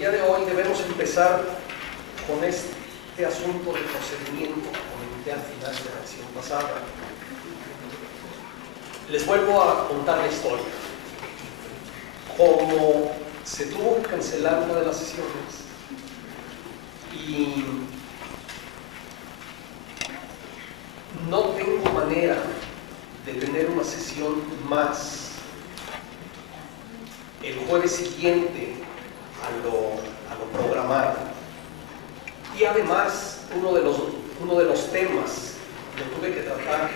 día de hoy debemos empezar con este asunto de procedimiento que comenté al final de la sesión pasada. Les vuelvo a contar la historia. Como se tuvo que cancelar una de las sesiones y no tengo manera de tener una sesión más el jueves siguiente a lo programado, y además uno de los temas lo tuve que tratar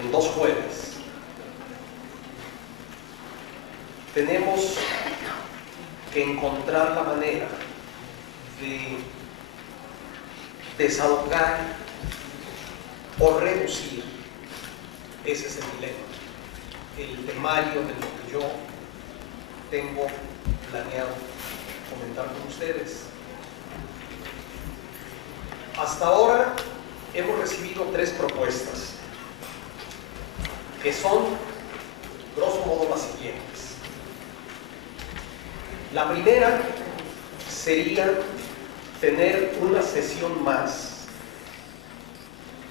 en 2 jueves. Tenemos que encontrar la manera de desahogar o reducir, ese es el dilema, el temario de lo que yo tengo planeado comentar con ustedes. Hasta ahora hemos recibido 3 propuestas, que son, grosso modo, las siguientes. La primera sería tener una sesión más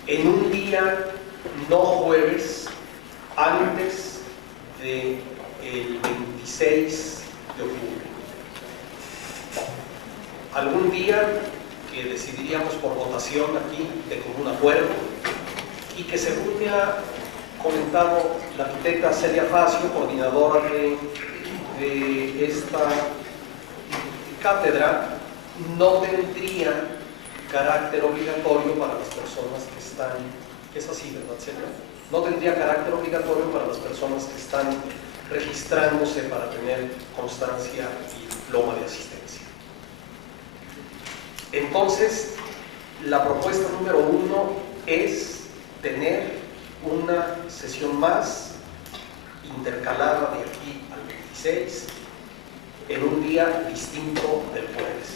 en un día no jueves, antes del 26 de octubre. Algún día que decidiríamos por votación aquí de común acuerdo, y que, según me ha comentado la arquitecta Celia Facio, coordinadora de esta cátedra, no tendría carácter obligatorio para las personas que están, es así, ¿verdad, Celia? No tendría carácter obligatorio para las personas que están registrándose para tener constancia y diploma de asistencia. Entonces, la propuesta número 1 es tener una sesión más intercalada de aquí al 26 en un día distinto del jueves.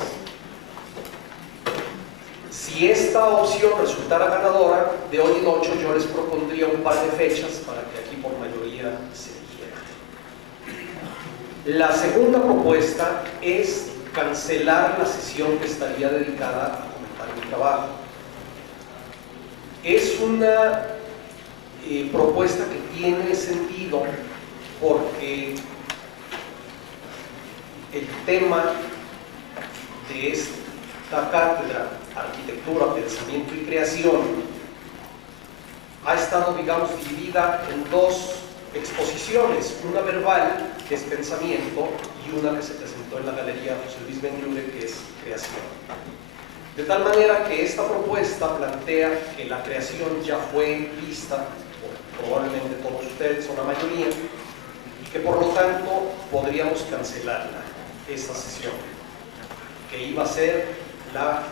Si esta opción resultara ganadora, de hoy en 8 yo les propondría un par de fechas para que aquí por mayoría se eligiera. La segunda propuesta es cancelar la sesión que estaría dedicada a comentar mi trabajo. Es una propuesta que tiene sentido porque el tema de esta cátedra, Arquitectura, Pensamiento y Creación, ha estado, digamos, dividida en 2 exposiciones, una verbal, que es Pensamiento, y una que se presentó en la Galería José Luis Benlliure, que es Creación. De tal manera que esta propuesta plantea que la creación ya fue vista por probablemente todos ustedes o la mayoría, y que por lo tanto podríamos cancelarla, esa sesión, que iba a ser la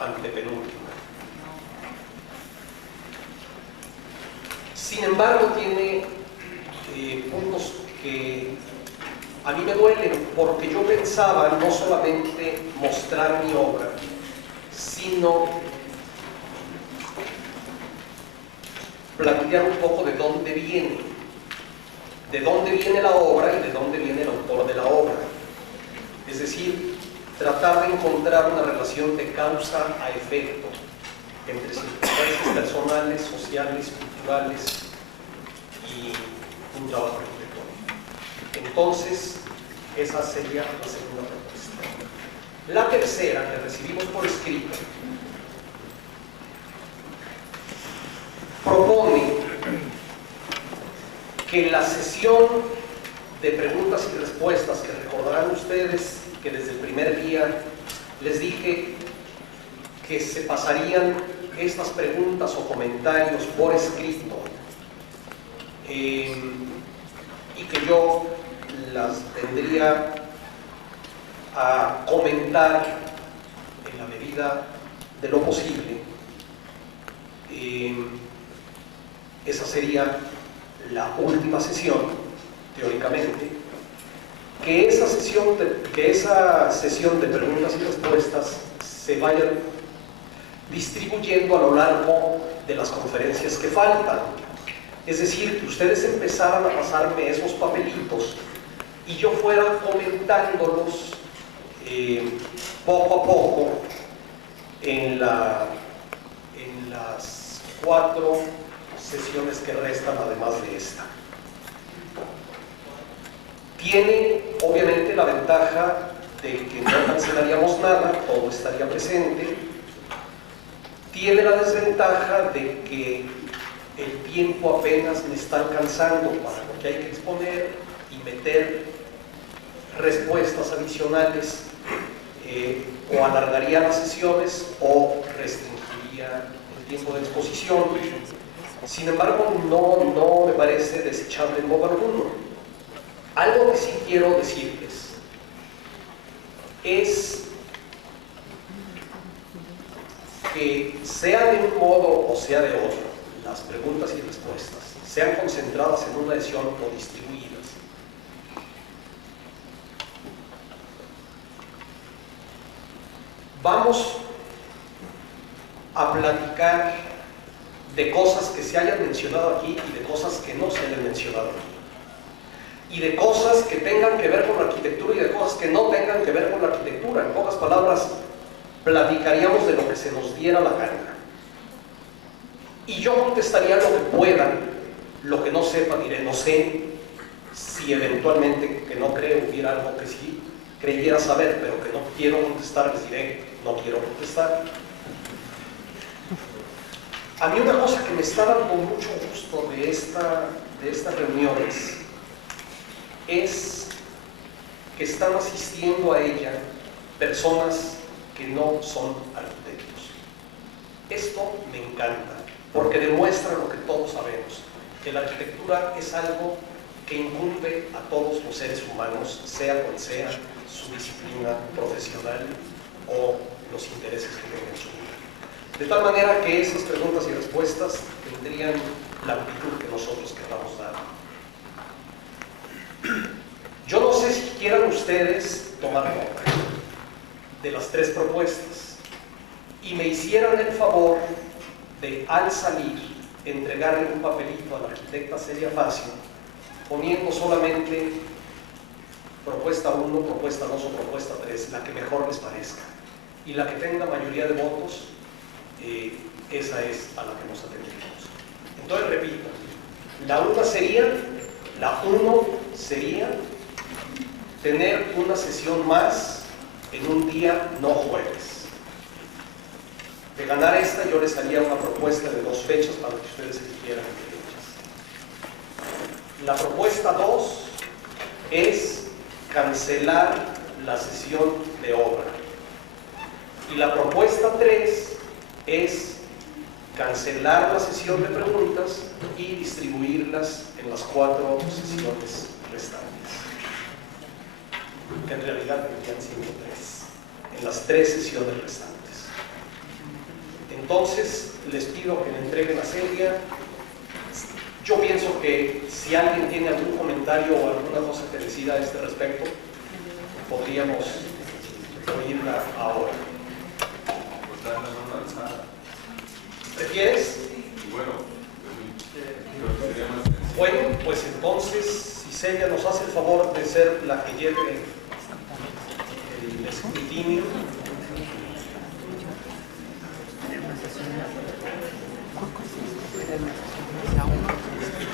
antepenúltima. Sin embargo, tiene puntos que a mí me duelen, porque yo pensaba no solamente mostrar mi obra, sino plantear un poco de dónde viene la obra y de dónde viene el autor de la obra. Es decir, tratar de encontrar una relación de causa a efecto entre circunstancias personales, sociales, culturales y un trabajo arquitectónico. Entonces, esa sería la segunda propuesta. La tercera, que recibimos por escrito, propone que la sesión de preguntas y respuestas, que recordarán ustedes que desde el primer día les dije que se pasarían estas preguntas o comentarios por escrito, y que yo las tendría a comentar en la medida de lo posible. Esa sería la última sesión, teóricamente. Que esa sesión de preguntas y respuestas se vaya distribuyendo a lo largo de las conferencias que faltan. Es decir, que ustedes empezaran a pasarme esos papelitos y yo fuera comentándolos poco a poco en las 4 sesiones que restan, además de esta. Tiene obviamente la ventaja de que no cancelaríamos nada, todo estaría presente. Tiene la desventaja de que el tiempo apenas me está alcanzando para lo que hay que exponer y meter respuestas adicionales, o alargaría las sesiones o restringiría el tiempo de exposición. Sin embargo, no me parece desechable en modo alguno. Algo que sí quiero decirles es que sea de un modo o sea de otro, las preguntas y respuestas sean concentradas en una sesión o distribuidas, vamos a platicar de cosas que se hayan mencionado aquí y de cosas que no se hayan mencionado aquí, y de cosas que tengan que ver con la arquitectura y de cosas que no tengan que ver con la arquitectura. En pocas palabras, platicaríamos de lo que se nos diera la gana. Y yo contestaría lo que pueda, lo que no sepa diré no sé. Si eventualmente, que no creo, hubiera algo que sí creyera saber, pero que no quiero contestar, les diré no quiero contestar. A mí una cosa que me está dando mucho gusto de estas reuniones es que están asistiendo a ella personas que no son arquitectos. Esto me encanta, porque demuestra lo que todos sabemos, que la arquitectura es algo que incumbe a todos los seres humanos, sea cual sea su disciplina profesional o los intereses que tengan en su vida. De tal manera que esas preguntas y respuestas tendrían la amplitud que nosotros queramos dar. Yo no sé si quieran ustedes tomar nota de las 3 propuestas y me hicieran el favor de, al salir, entregarle un papelito a la arquitecta Celia Facio, poniendo solamente propuesta 1, propuesta 2 o propuesta 3, la que mejor les parezca. Y la que tenga mayoría de votos, esa es a la que nos atendemos. Entonces, repito, la 1 sería tener una sesión más en un día no jueves. De ganar esta, yo les haría una propuesta de 2 fechas para que ustedes eligieran fechas. La propuesta 2 es cancelar la sesión de obra. Y la propuesta 3 es cancelar la sesión de preguntas y distribuirlas en las 4 sesiones restantes, que en realidad tendrían siendo 3, en las 3 sesiones restantes. Entonces, les pido que me entreguen a Celia. Yo pienso que si alguien tiene algún comentario o alguna cosa que decida a este respecto, podríamos oírla ahora. ¿Prefieres? Bueno, pues entonces, si Celia nos hace el favor de ser la que lleve el escrutinio.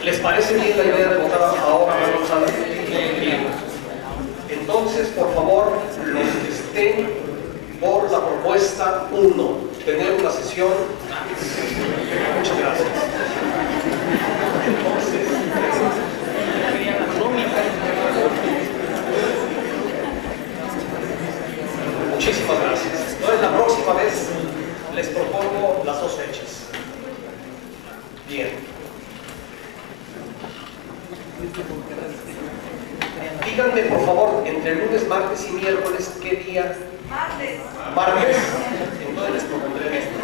¿Les parece bien la idea de votar ahora, mano alzada? Bien. Entonces, por favor, los que estén por la propuesta 1, tener una sesión. Muchas gracias. Entonces, muchísimas gracias. Entonces, la próxima vez les propongo las 2 fechas. Bien. Díganme, por favor, entre lunes, martes y miércoles, ¿qué día? Martes. ¿Martes? Entonces les propondré esto.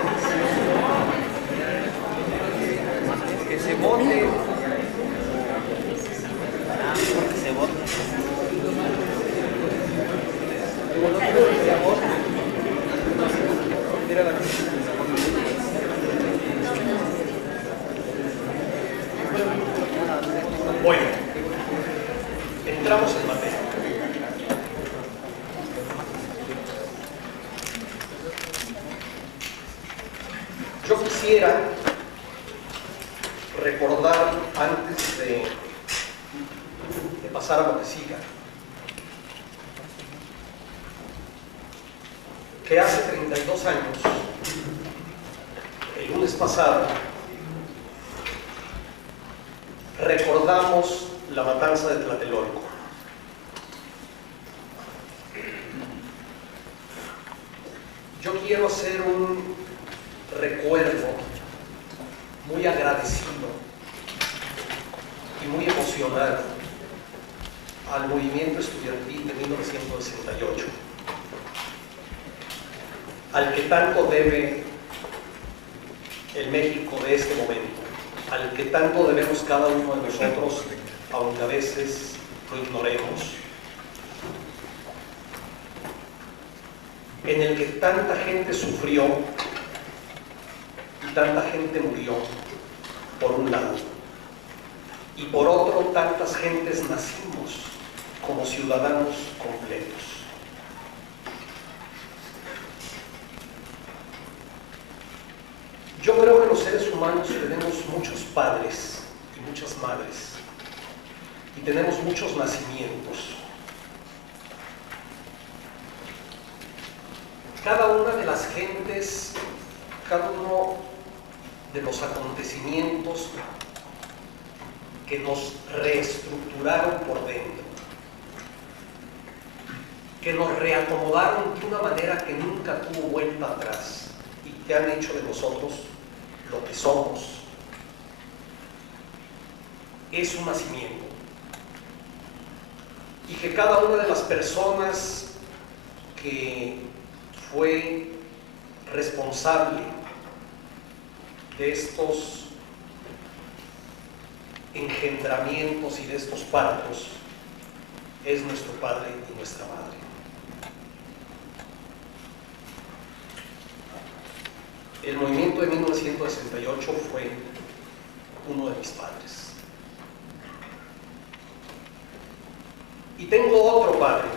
Que se vote. Que se vote. Bueno, entramos en materia. quisiera recordar, antes de pasar a lo que siga, que hace 32 años, el lunes pasado, recordamos la matanza de Tlatelolco. Yo quiero hacer un recuerdo muy agradecido y muy emocionado al movimiento estudiantil de 1968, al que tanto debe el México de este momento, al que tanto debemos cada uno de nosotros, aunque a veces lo ignoremos, en el que tanta gente sufrió y tanta gente murió, por un lado, y por otro, tantas gentes nacimos como ciudadanos completos. Yo creo que los seres humanos tenemos muchos padres y muchas madres, y tenemos muchos nacimientos. Cada una de las gentes, cada uno de los acontecimientos que nos reestructuraron por dentro, que nos reacomodaron de una manera que nunca tuvo vuelta atrás y que han hecho de nosotros lo que somos, es un nacimiento. Y que cada una de las personas que fue responsable de estos engendramientos y de estos partos es nuestro padre y nuestra madre. El movimiento de 1968 fue uno de mis padres. Y tengo otro padre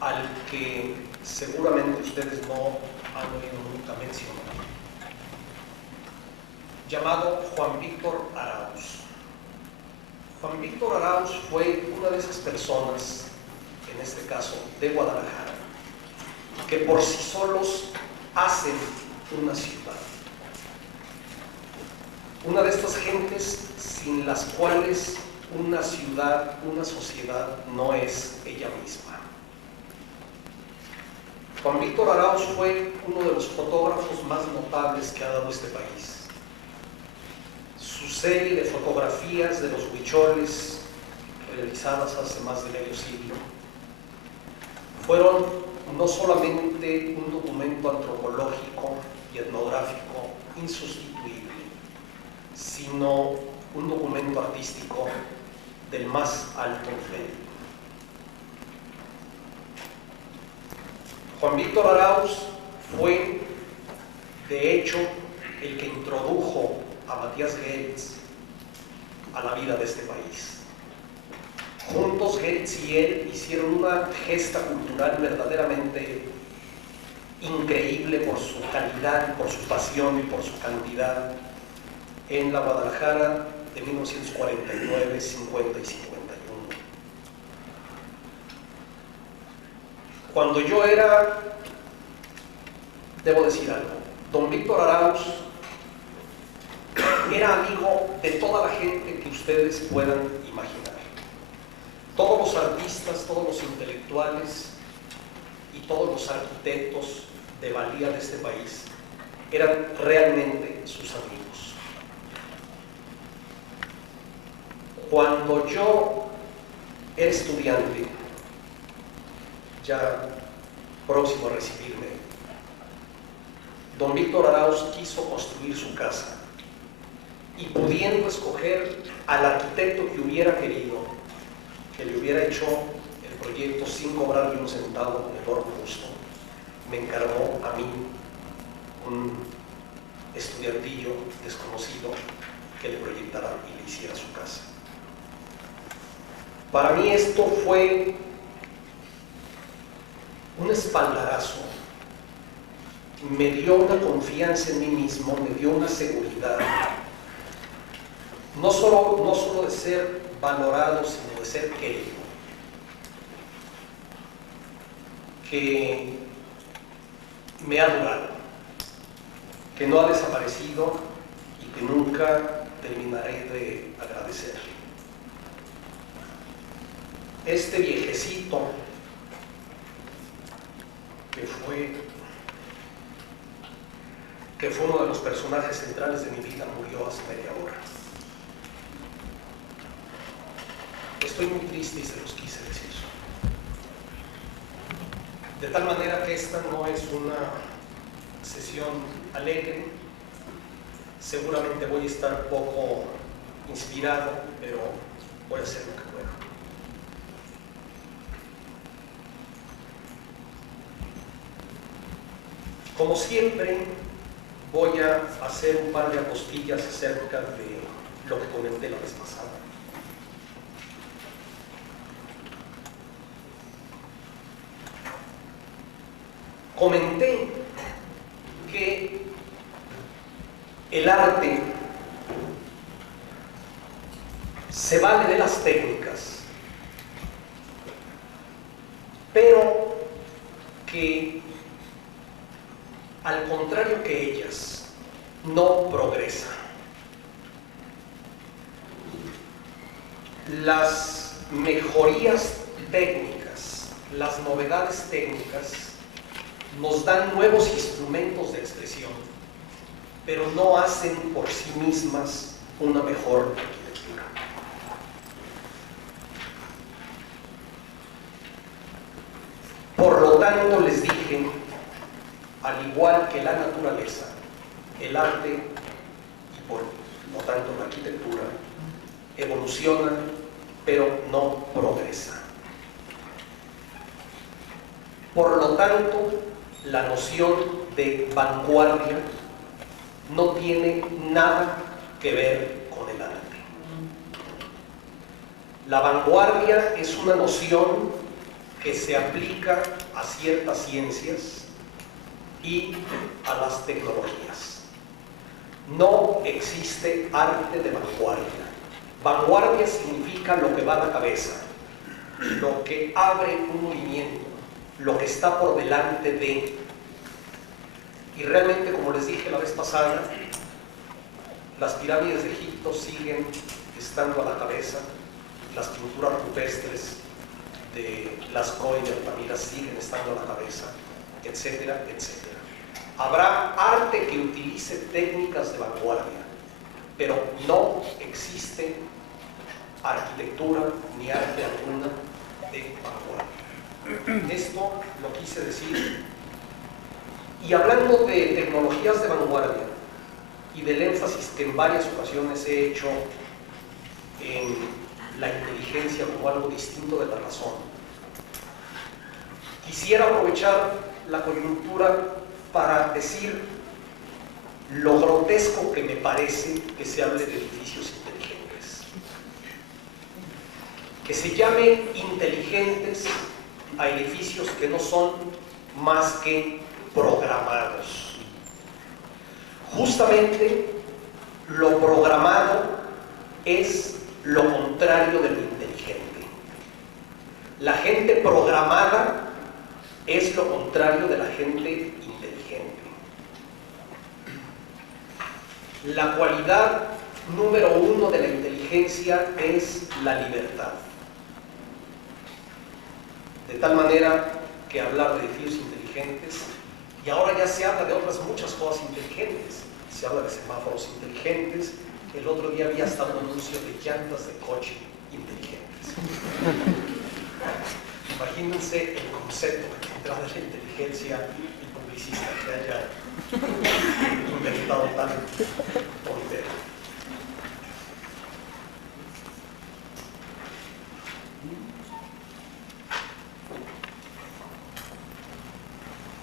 al que seguramente ustedes no han oído nunca mencionar, llamado Juan Víctor Arauz. Juan Víctor Arauz fue una de esas personas, en este caso de Guadalajara, que por sí solos hacen una ciudad. Una de estas gentes sin las cuales una ciudad, una sociedad no es ella misma. Juan Víctor Arauz fue uno de los fotógrafos más notables que ha dado este país. Su serie de fotografías de los huicholes, realizadas hace más de medio siglo, fueron no solamente un documento antropológico y etnográfico insustituible, sino un documento artístico del más alto nivel. Juan Víctor Arauz fue, de hecho, el que introdujo a Matías Geritz a la vida de este país. Juntos, Geritz y él hicieron una gesta cultural verdaderamente increíble por su calidad, por su pasión y por su cantidad en la Guadalajara de 1949, 50 y 51. Cuando yo era, debo decir algo, don Víctor Arauz era amigo de toda la gente que ustedes puedan imaginar. Todos los artistas, todos los intelectuales y todos los arquitectos de valía de este país eran realmente sus amigos. Cuando yo era estudiante, ya próximo a recibirme, don Víctor Arauz quiso construir su casa y pudiendo escoger al arquitecto que hubiera querido, que le hubiera hecho el proyecto sin cobrarle un centavo con el oro justo, me encargó a mí, un estudiantillo desconocido, que le proyectara y le hiciera su casa. Para mí esto fue un espaldarazo me dio una confianza en mí mismo, me dio una seguridad, no solo de ser valorado, sino de ser querido, que me ha durado, que no ha desaparecido y que nunca terminaré de agradecer. Este viejecito que fue uno de los personajes centrales de mi vida, murió hace media hora. Estoy muy triste y se los quise decir. De tal manera que esta no es una sesión alegre. Seguramente voy a estar poco inspirado, pero voy a hacer lo que pueda. Como siempre, voy a hacer un par de apostillas acerca de lo que comenté la vez pasada. Comenté que el arte se vale de las técnicas, pero que al contrario que ellas, no progresa. Las mejorías técnicas, las novedades técnicas, nos dan nuevos instrumentos de expresión, pero no hacen por sí mismas una mejor arquitectura. Por lo tanto, les dije, al igual que la naturaleza, el arte y por lo tanto la arquitectura evoluciona, pero no progresa. Por lo tanto, la noción de vanguardia no tiene nada que ver con el arte. La vanguardia es una noción que se aplica a ciertas ciencias y a las tecnologías. No existe arte de vanguardia. Vanguardia significa lo que va a la cabeza, lo que abre un movimiento, lo que está por delante de. Y realmente, como les dije la vez pasada, las pirámides de Egipto siguen estando a la cabeza, las pinturas rupestres de Lascaux y de Altamira siguen estando a la cabeza, etcétera, etcétera. Habrá arte que utilice técnicas de vanguardia, pero no existe arquitectura ni arte alguna de vanguardia. Esto lo quise decir. Y hablando de tecnologías de vanguardia y del énfasis que en varias ocasiones he hecho en la inteligencia como algo distinto de la razón, quisiera aprovechar la coyuntura para decir lo grotesco que me parece que se hable de edificios inteligentes. Que se llame inteligentes a edificios que no son más que programados. Justamente lo programado es lo contrario de lo inteligente. La gente programada es lo contrario de la gente inteligente. La cualidad número uno de la inteligencia es la libertad. De tal manera que hablar de edificios inteligentes, y ahora ya se habla de otras muchas cosas inteligentes, se habla de semáforos inteligentes, el otro día había hasta un anuncio de llantas de coche inteligentes. Imagínense el concepto que tendrá de la inteligencia el publicista que haya inventado tan tontero.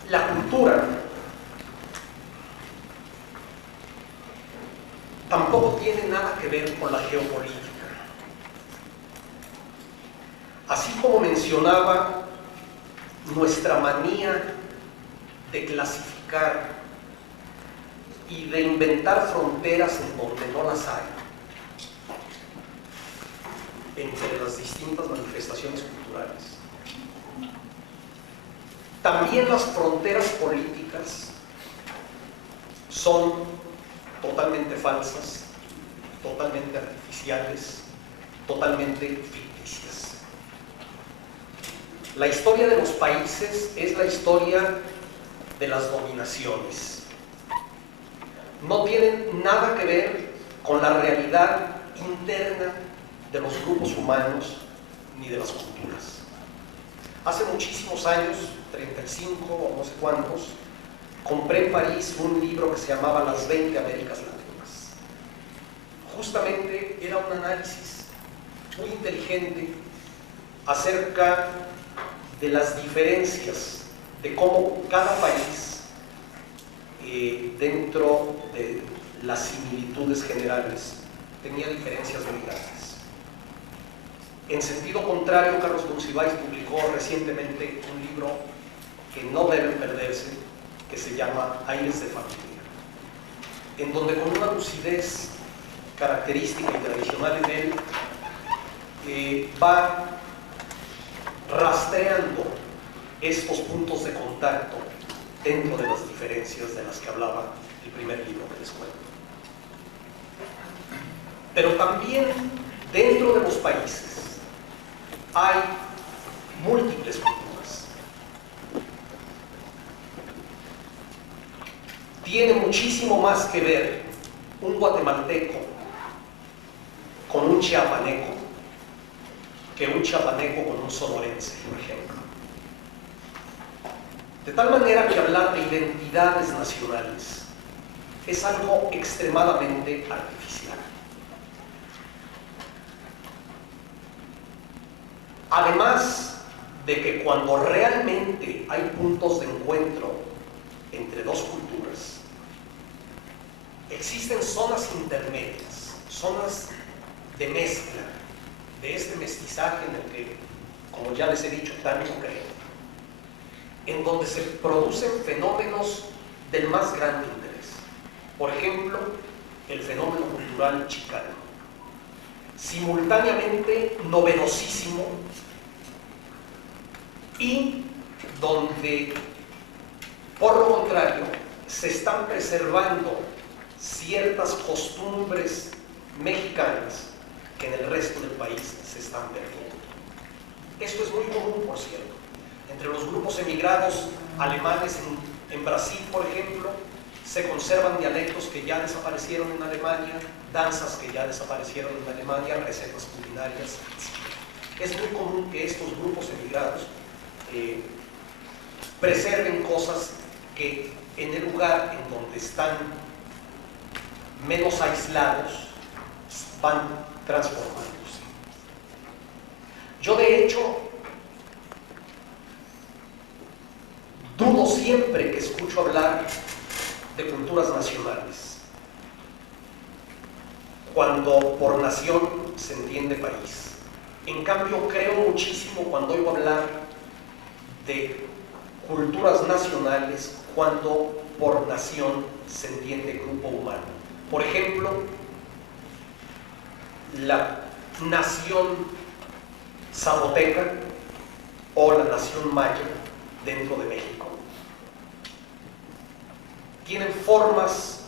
La cultura tampoco tiene nada que ver con la geopolítica. Así como mencionaba nuestra manía de clasificar modificar y de inventar fronteras en donde no las hay entre las distintas manifestaciones culturales. También las fronteras políticas son totalmente falsas, totalmente artificiales, totalmente ficticias. La historia de los países es la historia de las dominaciones. No tienen nada que ver con la realidad interna de los grupos humanos ni de las culturas. Hace muchísimos años, 35 o no sé cuántos, compré en París un libro que se llamaba Las 20 Américas Latinas. Justamente era un análisis muy inteligente acerca de las diferencias, de cómo cada país, dentro de las similitudes generales, tenía diferencias muy grandes. En sentido contrario, Carlos Monsiváis publicó recientemente un libro que no debe perderse, que se llama Aires de Familia, en donde con una lucidez característica y tradicional en él, va rastreando estos puntos de contacto dentro de las diferencias de las que hablaba el primer libro que les cuento. Pero también dentro de los países hay múltiples culturas. Tiene muchísimo más que ver un guatemalteco con un chiapaneco que un chiapaneco con un sonorense, por ejemplo. De tal manera que hablar de identidades nacionales es algo extremadamente artificial. Además de que cuando realmente hay puntos de encuentro entre dos culturas, existen zonas intermedias, zonas de mezcla, de este mestizaje en el que, como ya les he dicho, tanto creo, en donde se producen fenómenos del más grande interés. Por ejemplo, el fenómeno cultural chicano, simultáneamente novedosísimo y donde, por lo contrario, se están preservando ciertas costumbres mexicanas que en el resto del país se están perdiendo. Esto es muy común, por cierto, entre los grupos emigrados alemanes en Brasil, por ejemplo. Se conservan dialectos que ya desaparecieron en Alemania, danzas que ya desaparecieron en Alemania, recetas culinarias. Es muy común que estos grupos emigrados preserven cosas que en el lugar en donde están menos aislados van transformándose. Yo, de hecho, dudo siempre que escucho hablar de culturas nacionales, cuando por nación se entiende país. En cambio, creo muchísimo cuando oigo hablar de culturas nacionales, cuando por nación se entiende grupo humano. Por ejemplo, la nación zapoteca o la nación maya dentro de México tienen formas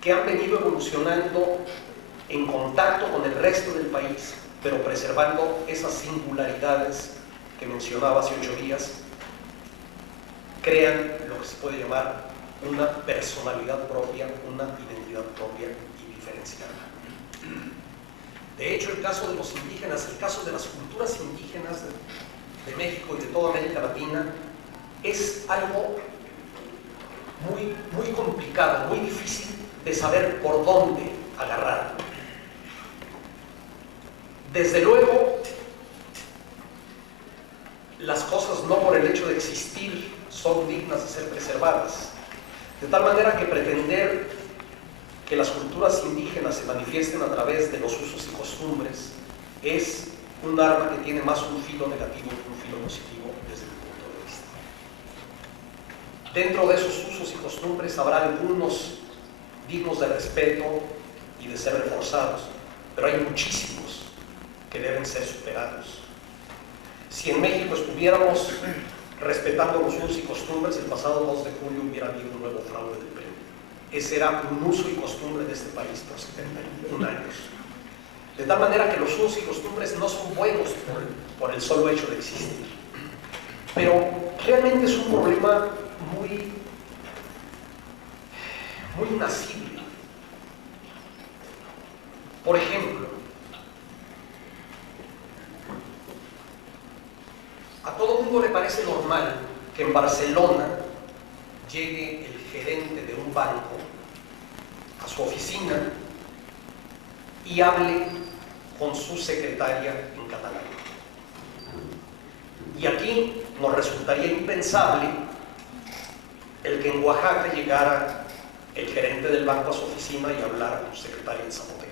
que han venido evolucionando en contacto con el resto del país, pero preservando esas singularidades que mencionaba hace 8 días, crean lo que se puede llamar una personalidad propia, una identidad propia y diferenciada. De hecho, el caso de los indígenas, el caso de las culturas indígenas de México y de toda América Latina, es algo muy complicado, muy difícil de saber por dónde agarrar. Desde luego, las cosas no por el hecho de existir son dignas de ser preservadas. De tal manera que pretender que las culturas indígenas se manifiesten a través de los usos y costumbres es un arma que tiene más un filo negativo que un filo positivo desde mi punto de vista. Dentro de esos usos y costumbres habrá algunos dignos de respeto y de ser reforzados, pero hay muchísimos que deben ser superados. Si en México estuviéramos respetando los usos y costumbres, el pasado 2 de julio hubiera habido un nuevo fraude del PRI. Ese era un uso y costumbre de este país por 71 años. De tal manera que los usos y costumbres no son buenos por el solo hecho de existir. Pero realmente es un problema muy inasible. Por ejemplo, a todo mundo le parece normal que en Barcelona llegue el gerente de un banco a su oficina y hable con su secretaria en catalán. Y aquí nos resultaría impensable el que en Oaxaca llegara el gerente del banco a su oficina y hablara con su secretaria en zapoteco.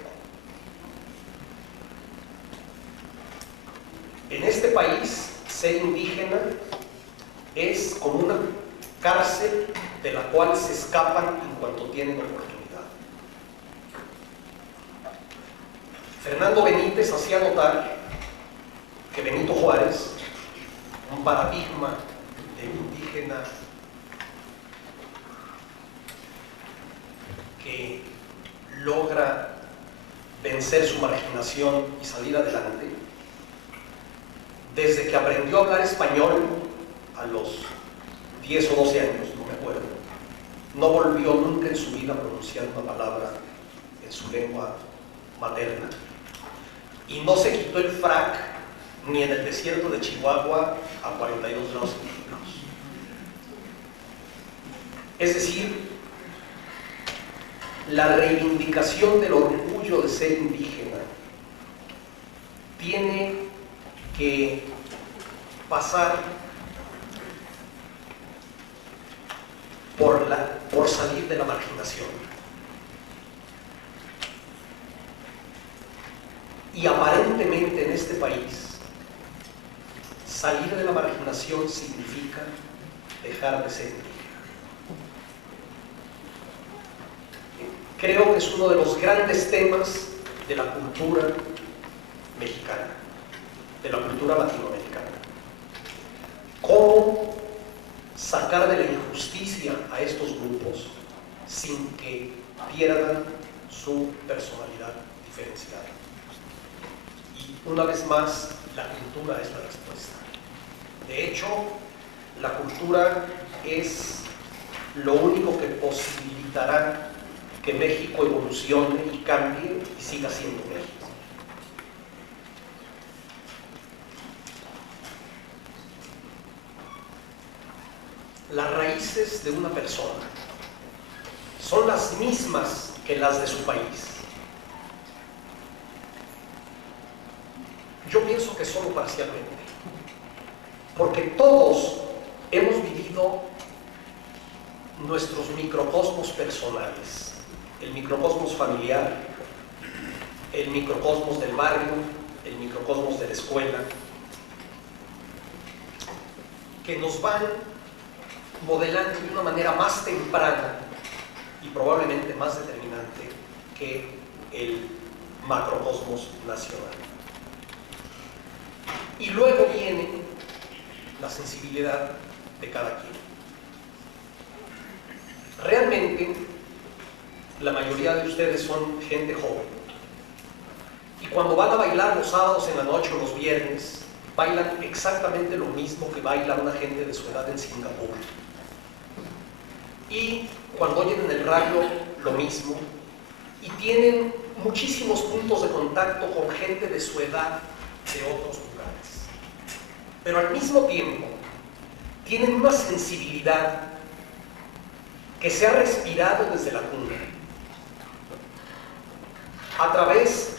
En este país, ser indígena es como una cárcel de la cual se escapan en cuanto tienen oportunidad. Fernando Benítez hacía notar que Benito Juárez, un paradigma del indígena que logra vencer su marginación y salir adelante, desde que aprendió a hablar español a los 10 o 12 años, no me acuerdo, no volvió nunca en su vida a pronunciar una palabra en su lengua materna. Y no se quitó el frac ni en el desierto de Chihuahua a 42 grados centígrados. Es decir, la reivindicación del orgullo de ser indígena tiene que pasar por salir de la marginación. Y aparentemente en este país, salir de la marginación significa dejar de ser indígena. Creo que es uno de los grandes temas de la cultura mexicana, de la cultura latinoamericana. ¿Cómo sacar de la injusticia a estos grupos sin que pierdan su personalidad diferenciada? Y una vez más, la cultura es la respuesta. De hecho, la cultura es lo único que posibilitará que México evolucione y cambie y siga siendo México. Las raíces de una persona son las mismas que las de su país. Yo pienso que solo parcialmente, porque todos hemos vivido nuestros microcosmos personales, el microcosmos familiar, el microcosmos del barrio, el microcosmos de la escuela, que nos van modelando de una manera más temprana y probablemente más determinante que el macrocosmos nacional. Y luego viene la sensibilidad de cada quien. Realmente, la mayoría de ustedes son gente joven. Y cuando van a bailar los sábados en la noche o los viernes, bailan exactamente lo mismo que baila una gente de su edad en Singapur. Y cuando oyen en el radio, lo mismo. Y tienen muchísimos puntos de contacto con gente de su edad de otros lugares. Pero al mismo tiempo, tienen una sensibilidad que se ha respirado desde la cuna, a través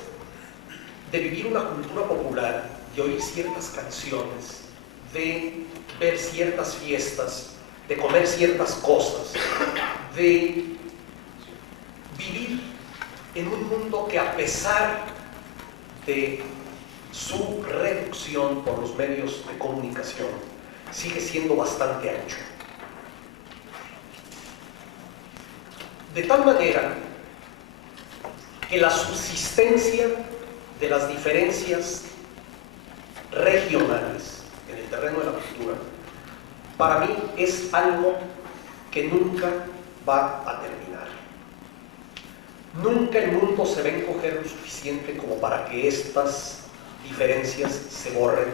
de vivir una cultura popular, de oír ciertas canciones, de ver ciertas fiestas, de comer ciertas cosas, de vivir en un mundo que, a pesar de su reducción por los medios de comunicación, sigue siendo bastante ancho. De tal manera que la subsistencia de las diferencias regionales en el terreno de la cultura, para mí es algo que nunca va a terminar. Nunca el mundo se va a encoger lo suficiente como para que estas diferencias se borren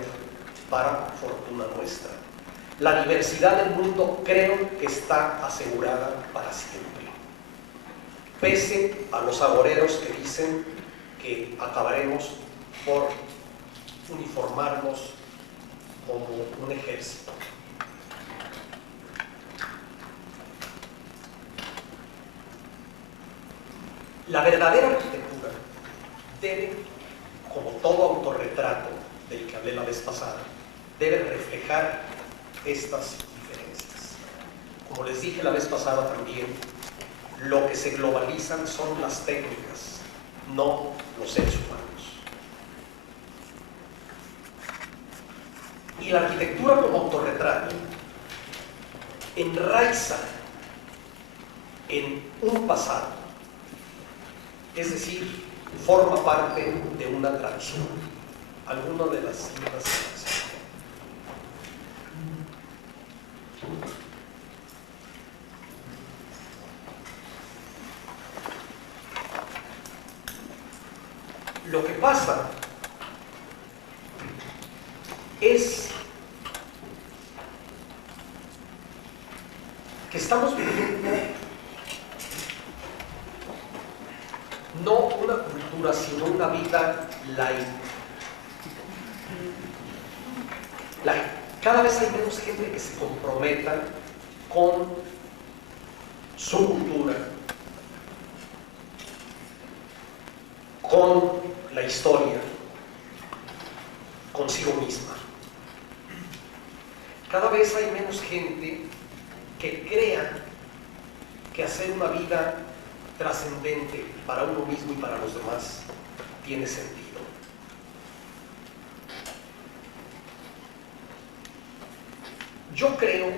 para fortuna nuestra. La diversidad del mundo creo que está asegurada para siempre. Pese a los agoreros que dicen que acabaremos por uniformarnos como un ejército. La verdadera arquitectura debe, como todo autorretrato del que hablé la vez pasada, debe reflejar estas diferencias. Como les dije la vez pasada también, lo que se globalizan son las técnicas, no los seres humanos. Y la arquitectura como autorretrato enraiza en un pasado, es decir, forma parte de una tradición. Algunas de las citas. Lo que pasa es que estamos viviendo no una cultura, sino una vida laica. Cada vez hay menos gente que se comprometa con su cultura, con la historia, consigo misma. Cada vez hay menos gente que crea que hacer una vida trascendente para uno mismo y para los demás tiene sentido. Yo creo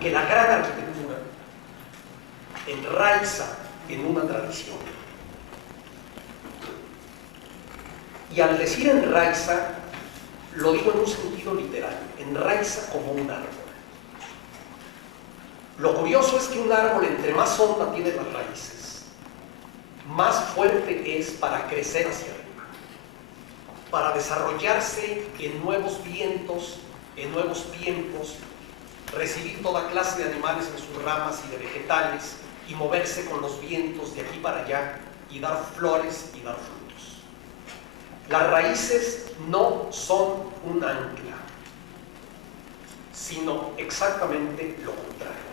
que la gran arquitectura enraiza en una tradición. Y al decir enraiza, lo digo en un sentido literal, enraiza como un árbol. Lo curioso es que un árbol, entre más honda tiene las raíces, más fuerte es para crecer hacia arriba, para desarrollarse en nuevos vientos, en nuevos tiempos, recibir toda clase de animales en sus ramas y de vegetales y moverse con los vientos de aquí para allá y dar flores y dar frutos. Las raíces no son un ancla, sino exactamente lo contrario.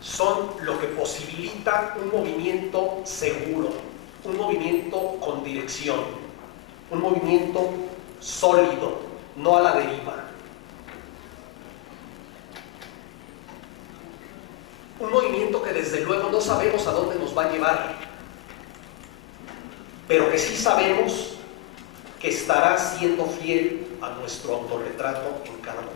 Son lo que posibilita un movimiento seguro, un movimiento con dirección, un movimiento sólido, no a la deriva. Un movimiento que desde luego no sabemos a dónde nos va a llevar, pero que sí sabemos que estará siendo fiel a nuestro autorretrato en cada momento.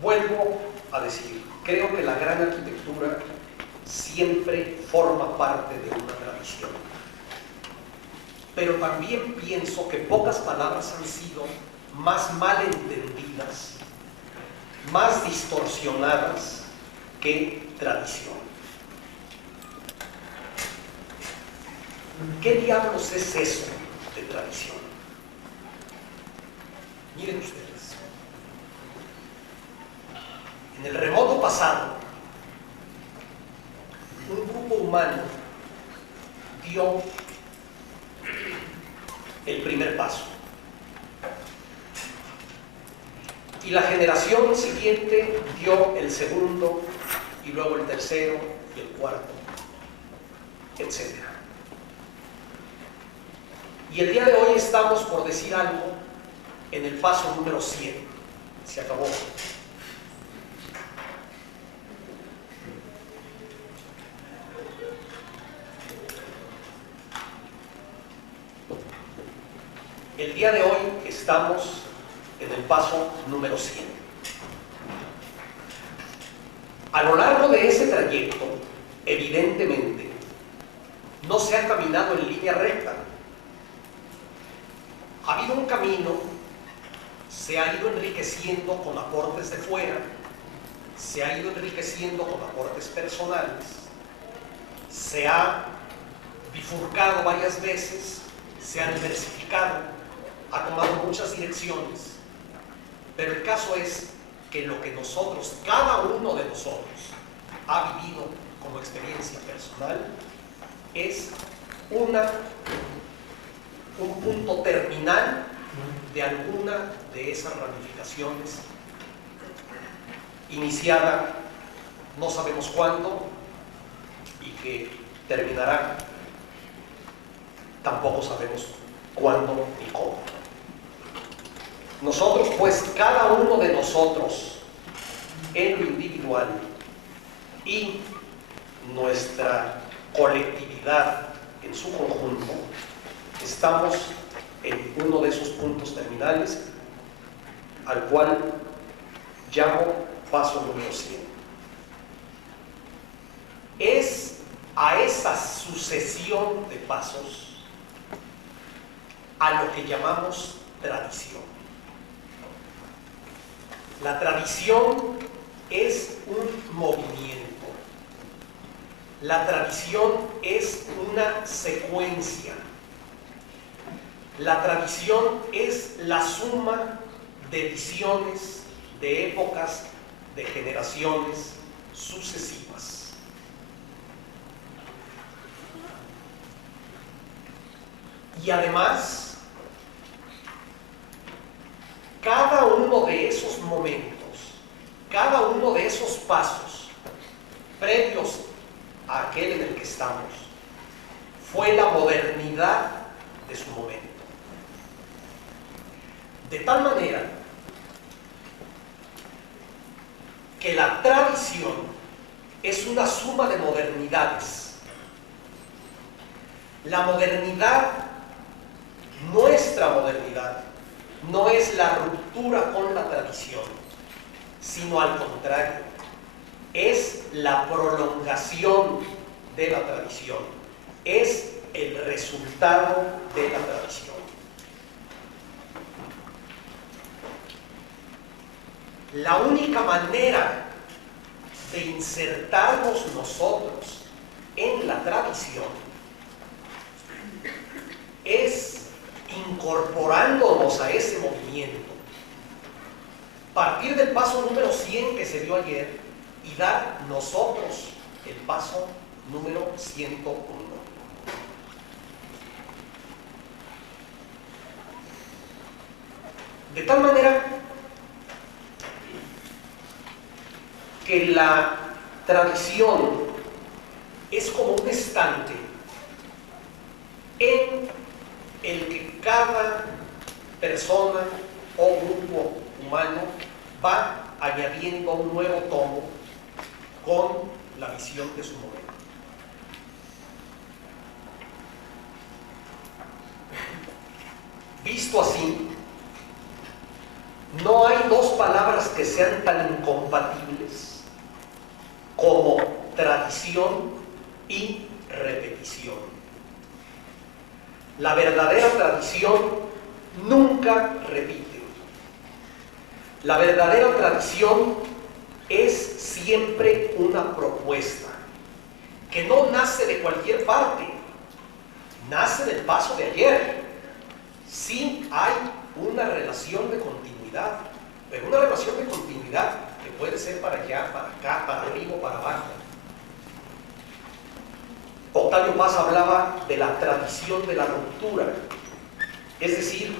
Vuelvo a decir, creo que la gran arquitectura siempre forma parte de una tradición. Pero también pienso que pocas palabras han sido más mal entendidas, más distorsionadas que tradición. ¿Qué diablos es eso de tradición? Miren ustedes. En el remoto pasado, un grupo humano dio el primer paso. Y la generación siguiente dio el segundo, y luego el tercero y el cuarto, etc. Y el día de hoy estamos, por decir algo, en el paso número 100. Se acabó. El día de hoy estamos en el paso número 100. A lo largo de ese trayecto, evidentemente, no se ha caminado en línea recta. Ha habido un camino, se ha ido enriqueciendo con aportes de fuera, se ha ido enriqueciendo con aportes personales, se ha bifurcado varias veces, se ha diversificado, ha tomado muchas direcciones, pero el caso es que lo que nosotros, cada uno de nosotros, ha vivido como experiencia personal es un punto terminal de alguna de esas ramificaciones, iniciada no sabemos cuándo y que terminará tampoco sabemos cuándo ni cómo. Nosotros, pues, cada uno de nosotros en lo individual y nuestra colectividad en su conjunto, estamos en uno de esos puntos terminales al cual llamo paso número 100. Es a esa sucesión de pasos a lo que llamamos tradición. La tradición es un movimiento. La tradición es una secuencia. La tradición es la suma de visiones, de épocas, de generaciones sucesivas. Y además, cada uno de esos momentos, cada uno de esos pasos previos a aquel en el que estamos, fue la modernidad de su momento. De tal manera que la tradición es una suma de modernidades. La modernidad, nuestra modernidad, no es la ruptura con la tradición, sino al contrario, es la prolongación de la tradición, es el resultado de la tradición. La única manera de insertarnos nosotros en la tradición es incorporándonos a ese movimiento, partir del paso número 100 que se dio ayer y dar nosotros el paso número 101. De tal manera que la tradición es como un estante en el que cada persona o grupo humano va añadiendo un nuevo tomo con la visión de su momento. Visto así, no hay dos palabras que sean tan incompatibles como tradición y repetición. La verdadera tradición nunca repite. La verdadera tradición es siempre una propuesta que no nace de cualquier parte, nace del paso de ayer. Sí hay una relación de continuidad, pero una relación de continuidad que puede ser para allá, para acá, para arriba, para abajo. Octavio Paz hablaba de la tradición de la ruptura, es decir,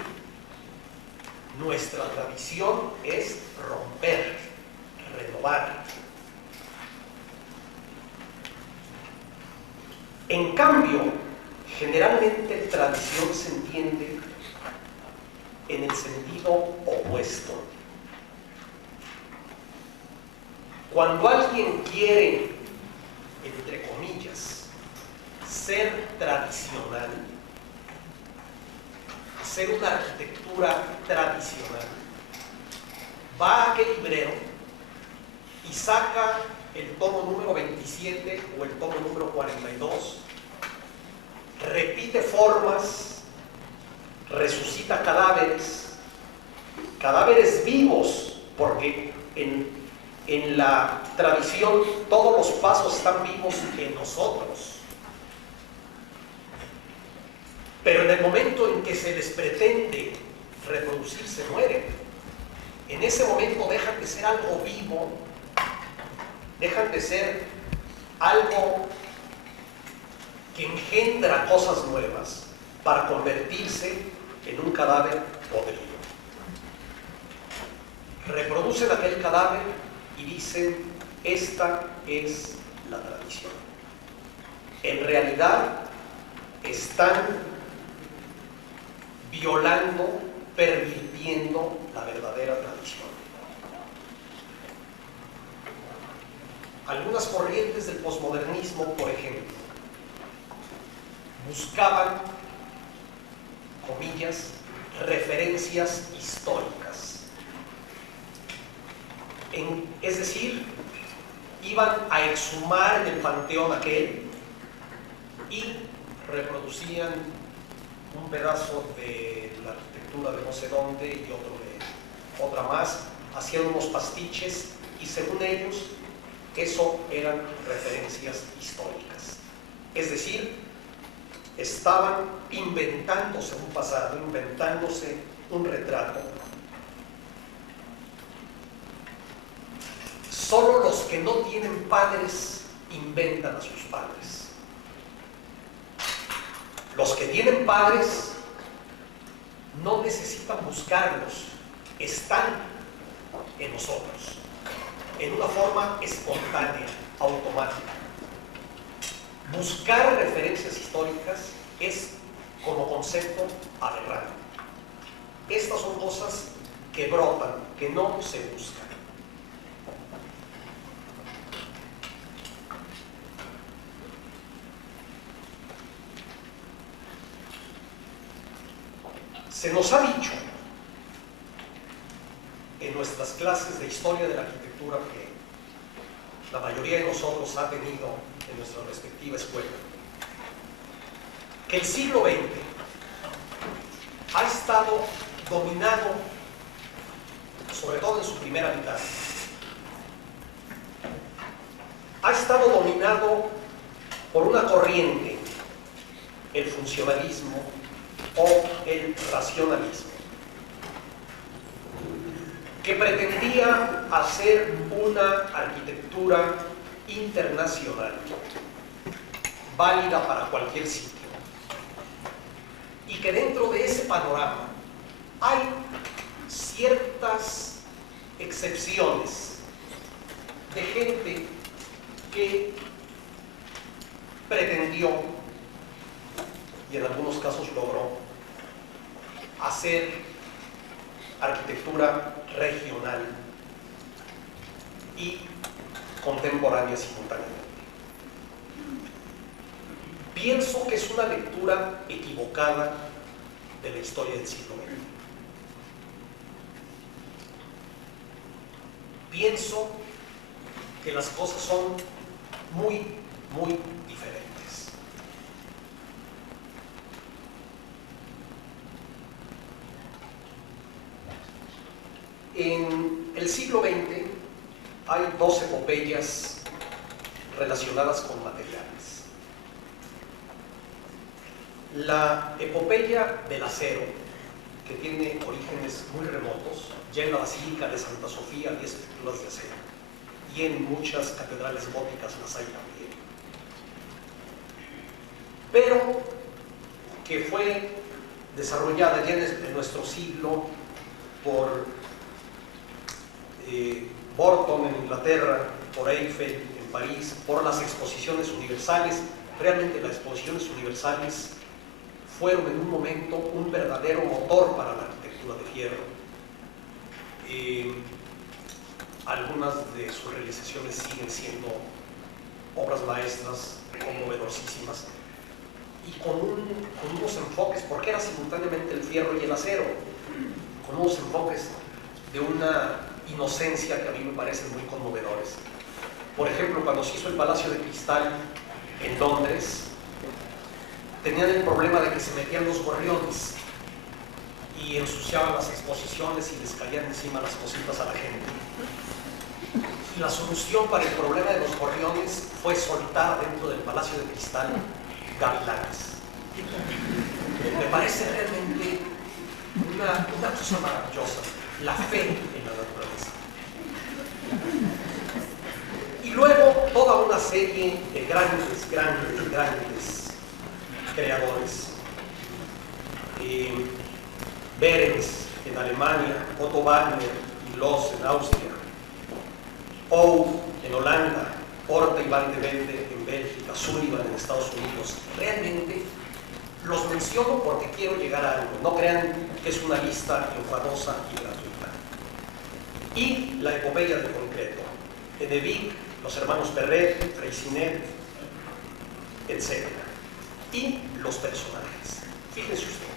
nuestra tradición es romper, renovar. En cambio, generalmente tradición se entiende en el sentido opuesto. Cuando alguien quiere, entre comillas, ser tradicional, ser una arquitectura tradicional, va a aquel librero y saca el tomo número 27 o el tomo número 42, repite formas, resucita cadáveres, cadáveres vivos, porque en la tradición todos los pasos están vivos en nosotros. Pero en el momento en que se les pretende reproducir, se mueren. En ese momento dejan de ser algo vivo, dejan de ser algo que engendra cosas nuevas para convertirse en un cadáver podrido. Reproducen aquel cadáver y dicen, esta es la tradición. En realidad están violando, pervirtiendo la verdadera tradición. Algunas corrientes del posmodernismo, por ejemplo, buscaban, comillas, referencias históricas. Es decir, iban a exhumar en el panteón aquel y reproducían un pedazo de la arquitectura de no sé dónde y otro de otra más, hacían unos pastiches y según ellos eso eran referencias históricas. Es decir, estaban inventándose un pasado, inventándose un retrato. Solo los que no tienen padres inventan a sus padres. Los que tienen padres no necesitan buscarlos, están en nosotros, en una forma espontánea, automática. Buscar referencias históricas es, como concepto, aberrante. Estas son cosas que brotan, que no se buscan. Se nos ha dicho en nuestras clases de historia de la arquitectura que la mayoría de nosotros ha tenido en nuestra respectiva escuela, que el siglo XX ha estado dominado, sobre todo en su primera mitad, ha estado dominado por una corriente, el funcionalismo o el racionalismo, que pretendía hacer una arquitectura internacional, válida para cualquier sitio, y que dentro de ese panorama hay ciertas excepciones de gente que pretendió, y en algunos casos logró, hacer arquitectura regional y contemporánea simultáneamente. Pienso que es una lectura equivocada de la historia del siglo XX. Pienso que las cosas son muy, muy diferentes. En el siglo XX hay dos epopeyas relacionadas con materiales. La epopeya del acero, que tiene orígenes muy remotos, ya en la Basílica de Santa Sofía hay estructuras de acero, y en muchas catedrales góticas las hay también. Pero que fue desarrollada ya en nuestro siglo por Burton en Inglaterra, por Eiffel en París, por las exposiciones universales. Realmente las exposiciones universales fueron en un momento un verdadero motor para la arquitectura de fierro. Algunas de sus realizaciones siguen siendo obras maestras conmovedorísimas. y con unos enfoques, porque era simultáneamente el fierro y el acero, con unos enfoques de una inocencia que a mí me parecen muy conmovedores. Por ejemplo, cuando se hizo el Palacio de Cristal en Londres, tenían el problema de que se metían los gorriones y ensuciaban las exposiciones y les caían encima las cositas a la gente. Y la solución para el problema de los gorriones fue soltar dentro del Palacio de Cristal gavilanes. Me parece realmente una cosa maravillosa, la fe en la naturaleza. Y luego toda una serie de grandes creadores. Behrens en Alemania, Otto Wagner y Loos en Austria, Ou en Holanda, Horta y Van de Velde en Bélgica, Sullivan en Estados Unidos. Realmente los menciono porque quiero llegar a algo. No crean que es una lista enfadosa y gratuita. Y la epopeya del concreto. Enevic, los hermanos Perret, Freycinet, etc. Y los personajes. Fíjense ustedes.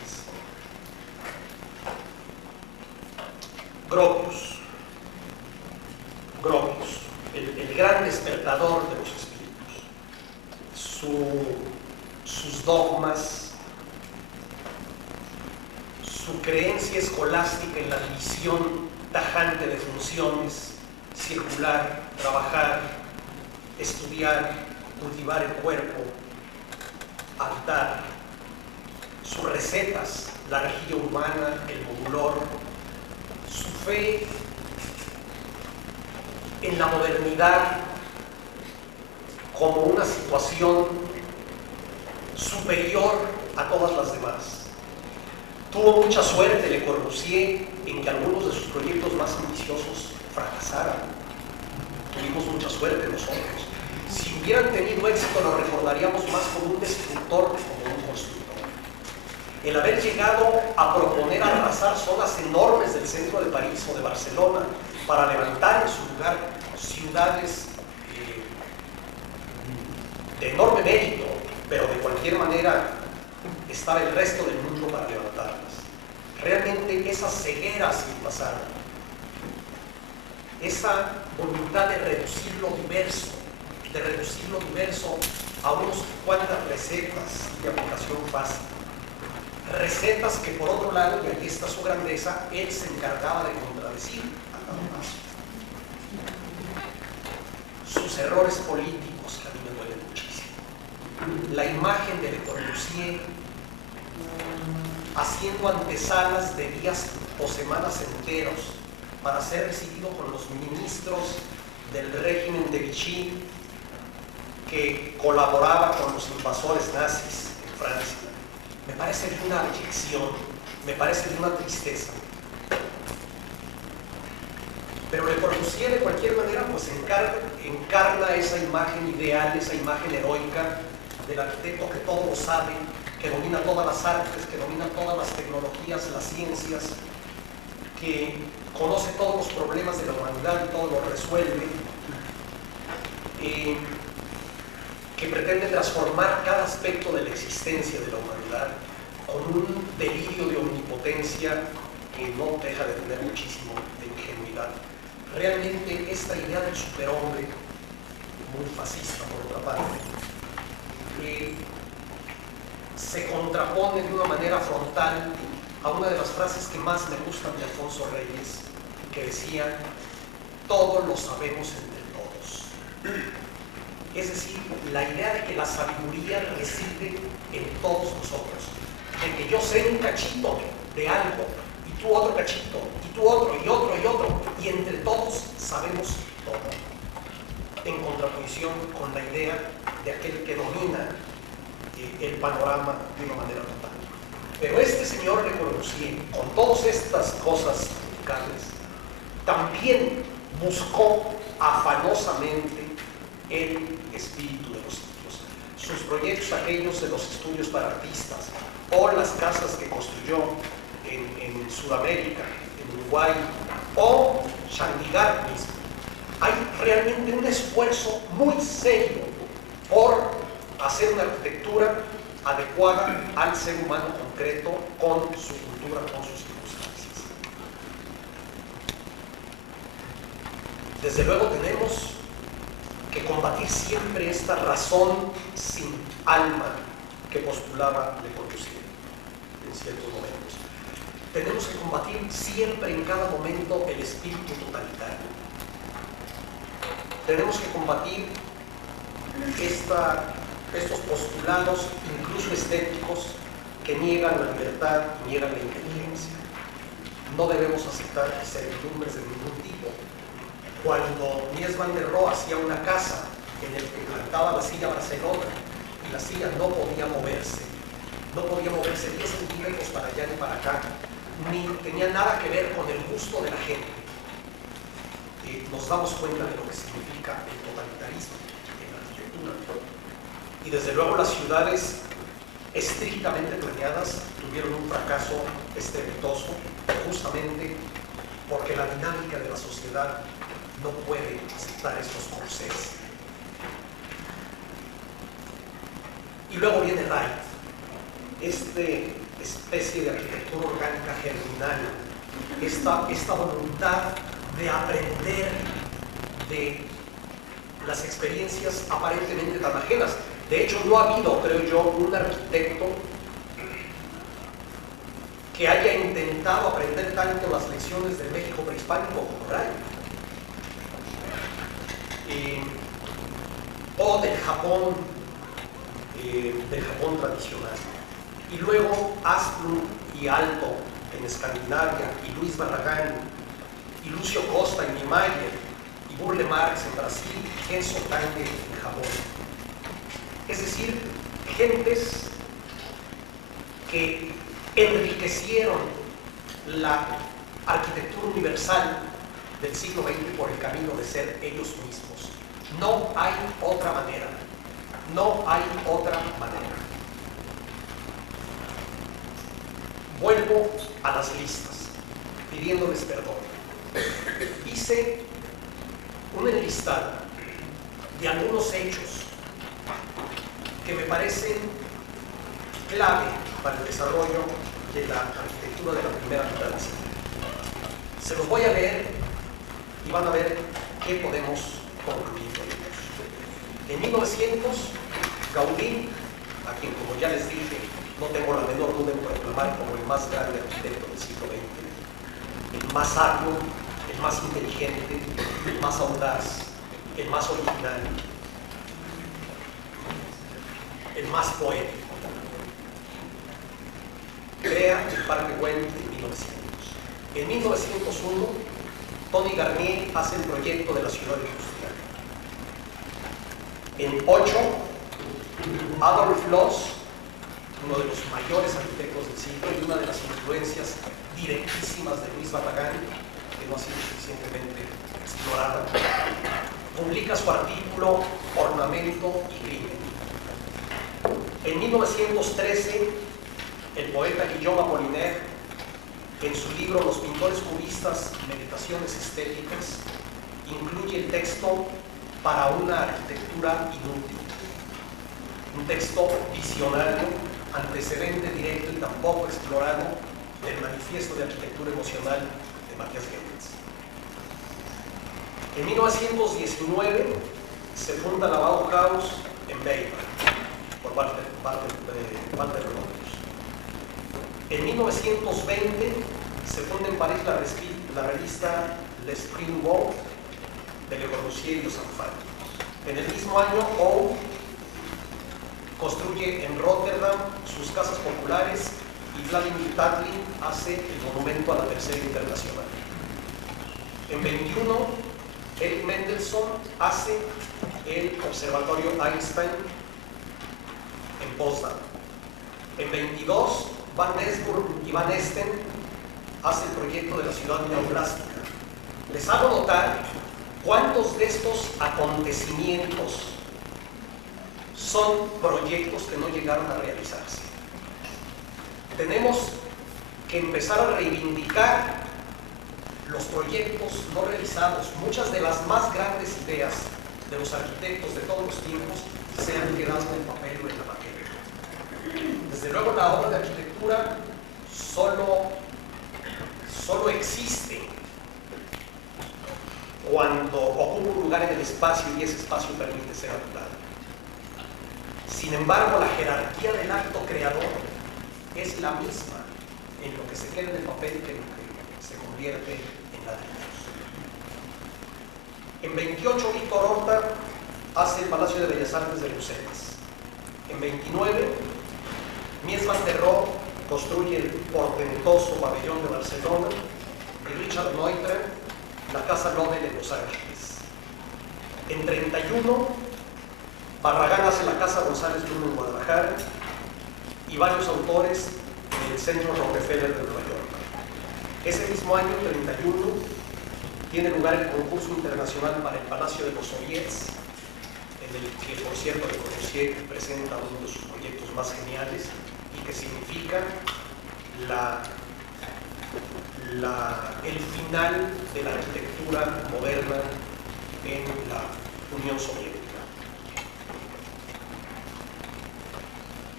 Gropius, el gran despertador de los espíritus, sus dogmas, su creencia escolástica en la división tajante de funciones, circular, trabajar, estudiar, cultivar el cuerpo, habitar, sus recetas, la arcilla humana, el modulor, su fe en la modernidad como una situación superior a todas las demás. Tuvo mucha suerte Le Corbusier en que algunos de sus proyectos más ambiciosos fracasaran. Tuvimos mucha suerte nosotros. Si hubieran tenido éxito, lo recordaríamos más como un destructor que como un constructor. El haber llegado a proponer arrasar zonas enormes del centro de París o de Barcelona para levantar en su lugar ciudades de enorme mérito, pero de cualquier manera estaba el resto del mundo para levantarlas. Realmente esa ceguera sin pasar, esa voluntad de reducir lo diverso a unas cuantas recetas de aplicación fácil. Recetas que por otro lado, y aquí está su grandeza, él se encargaba de contradecir a cada paso. Sus errores políticos, que a mí me duelen muchísimo. La imagen de Le Corbusier haciendo antesalas de días o semanas enteros para ser recibido con los ministros del régimen de Vichy que colaboraba con los invasores nazis en Francia. Me parece de una abyección, me parece de una tristeza. Pero Le Corbusier de cualquier manera pues encarna esa imagen ideal, esa imagen heroica del arquitecto que todo lo sabe, que domina todas las artes, que domina todas las tecnologías, las ciencias, que conoce todos los problemas de la humanidad y todo lo resuelve, que pretende transformar cada aspecto de la existencia de la humanidad con un delirio de omnipotencia que no deja de tener muchísimo de ingenuidad. Realmente esta idea del superhombre, muy fascista por otra parte, se contrapone de una manera frontal a una de las frases que más me gustan de Alfonso Reyes, que decía: todos lo sabemos entre todos. Es decir, la idea de que la sabiduría reside en todos nosotros, de que yo sé un cachito de algo, y tú otro cachito, y tú otro, y otro, y otro, y entre todos sabemos todo, en contraposición con la idea de aquel que domina el panorama de una manera total. Pero este señor Le Corbusier, con todas estas cosas radicales, también buscó afanosamente el espíritu de los sitios. Sus proyectos, aquellos de los estudios para artistas, o las casas que construyó en Sudamérica, en Uruguay, o Chandigarh mismo. Hay realmente un esfuerzo muy serio por hacer una arquitectura adecuada al ser humano concreto con su cultura, con sus circunstancias. Desde luego tenemos que combatir siempre esta razón sin alma que postulaba Le Corbusier en ciertos momentos. Tenemos que combatir siempre en cada momento el espíritu totalitario. Tenemos que combatir estos postulados, incluso estéticos, que niegan la libertad y niegan la inteligencia. No debemos aceptar servidumbres de ningún tipo. Cuando Mies van der Rohe hacía una casa en el que plantaba la silla Barcelona y la silla no podía moverse 10 centímetros para allá ni para acá, ni tenía nada que ver con el gusto de la gente, nos damos cuenta de lo que significa el totalitarismo en la arquitectura. Y desde luego las ciudades estrictamente planeadas tuvieron un fracaso estrepitoso, justamente porque la dinámica de la sociedad no puede aceptar estos corsés. Y luego viene Wright, esta especie de arquitectura orgánica germinal, esta voluntad de aprender de las experiencias aparentemente tan ajenas. De hecho, no ha habido, creo yo, un arquitecto que haya intentado aprender tanto las lecciones del México prehispánico como Wright. O del Japón tradicional. Y luego Asplund y Aalto en Escandinavia, y Luis Barragán, y Lucio Costa y Niemeyer, y Burle Marx en Brasil, y Genso Tange en Japón. Es decir, gentes que enriquecieron la arquitectura universal del siglo XX por el camino de ser ellos mismos. No hay otra manera. No hay otra manera. Vuelvo a las listas, pidiéndoles perdón. Hice un enlistado de algunos hechos que me parecen clave para el desarrollo de la arquitectura de la primera mitad del siglo. Se los voy a leer y van a ver qué podemos concluir con ellos. En 1900, Gaudí, a quien, como ya les dije, no tengo la menor duda en proclamar como el más grande arquitecto del siglo XX, el más sabio, el más inteligente, el más audaz, el más original, el más poético. Crea el Parque Güell en 1900. En 1901, Tony Garnier hace el proyecto de la ciudad industrial. En 8, Adolf Loos, uno de los mayores arquitectos del siglo y una de las influencias directísimas de Luis Barragán, que no ha sido suficientemente explorada, publica su artículo Ornamento y Crimen. En 1913, el poeta Guillaume Apollinaire, en su libro Los pintores cubistas, Meditaciones estéticas, incluye el texto Para una arquitectura inútil, un texto visionario, antecedente directo y tampoco explorado del Manifiesto de Arquitectura Emocional de Matías Goebbels. En 1919 se funda la Bauhaus en Weimar por Walter Gropius. En 1920 se funda en París la revista L'Esprit Nouveau de Le Corbusier y los Sanfani. En el mismo año, O construye en Rotterdam sus casas populares y Vladimir Tatlin hace el monumento a la Tercera Internacional. En 21, Erich Mendelsohn hace el Observatorio Einstein en Potsdam. En 22, Van Nesburg y Van Esten hacen el proyecto de la ciudad neoplástica. Les hago notar cuántos de estos acontecimientos son proyectos que no llegaron a realizarse. Tenemos que empezar a reivindicar los proyectos no realizados. Muchas de las más grandes ideas de los arquitectos de todos los tiempos se han quedado en el papel o en la maqueta. luego la obra de arquitectura solo existe cuando ocupa un lugar en el espacio y ese espacio permite ser habitado. Sin embargo, la jerarquía del acto creador es la misma en lo que se queda en el papel que en lo que se convierte en ladrillos. En 28, Víctor Horta hace el Palacio de Bellas Artes de Bruselas. En 29, Mies van der Rohe construye el portentoso pabellón de Barcelona y Richard Neutra la Casa Nobel de Los Ángeles. En 31, Barragán hace la Casa González Luna en Guadalajara y varios autores en el Centro Rockefeller de Nueva York. Ese mismo año, 31, tiene lugar el concurso internacional para el Palacio de los Soviets, en el que, por cierto, Le Corbusier presenta uno de sus proyectos más geniales y que significa el final de la arquitectura moderna en la Unión Soviética.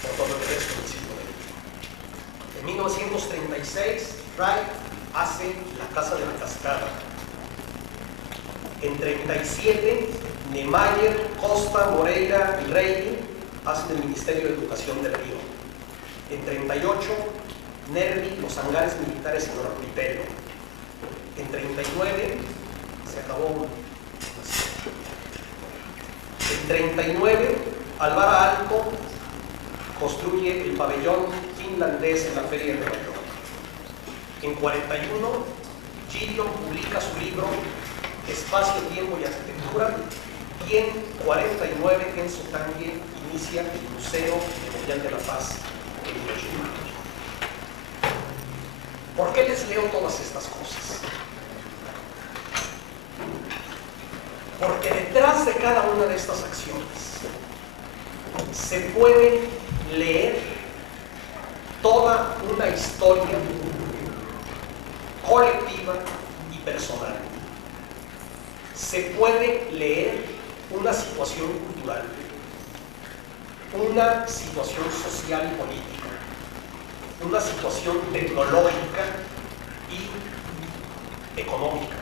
Por todo el resto del siglo XX. En 1936, Wright hace la Casa de la Cascada. En 37, Niemeyer, Costa, Moreira y Reilly hacen el Ministerio de Educación del Río. En 38, Nervi, los hangares militares en Orpitelo. En 39, se acabó. En 39, Alvara Aalto construye el pabellón finlandés en la Feria de Nueva York. En 41, Gideon publica su libro Espacio, Tiempo y Arquitectura, y en 49, Enzo Tange inicia el Museo Memorial de la Paz en Hiroshima. ¿Por qué les leo todas estas cosas? Porque detrás de cada una de estas acciones se puede leer toda una historia colectiva y personal. Se puede leer una situación cultural, una situación social y política, una situación tecnológica y económica,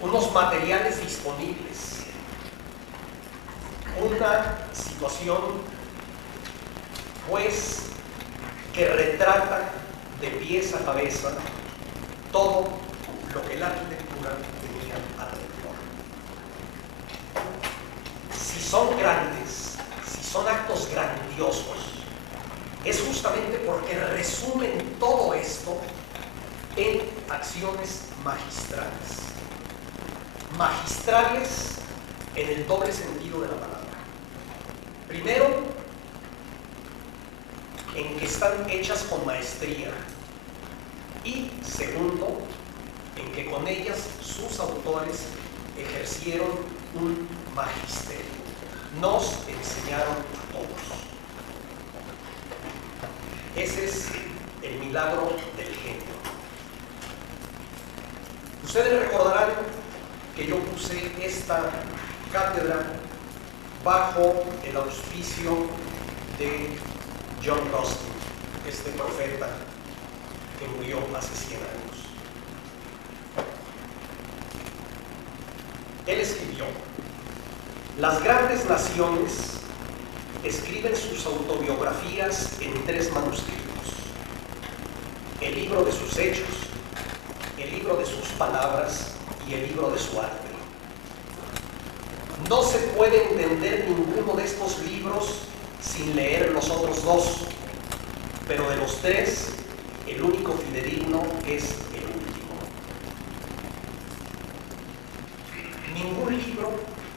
unos materiales disponibles, una situación pues que retrata de pies a cabeza todo lo que la arquitectura tenía alrededor. Si son grandes, si son actos grandiosos, es justamente porque resumen todo esto en acciones magistrales. Magistrales en el doble sentido de la palabra. Primero, en que están hechas con maestría. Y segundo, en que con ellas sus autores ejercieron un magisterio. Nos enseñaron a todos. Ese es el milagro del genio. Ustedes recordarán que yo puse esta cátedra bajo el auspicio de John Ruskin, este profeta que murió hace 100 años. Él escribió: las grandes naciones escriben sus autobiografías en 3 manuscritos: el libro de sus hechos, el libro de sus palabras y el libro de su arte. No se puede entender ninguno de estos libros sin leer los otros 2, pero de los 3, el único fidedigno es el último. Ningún libro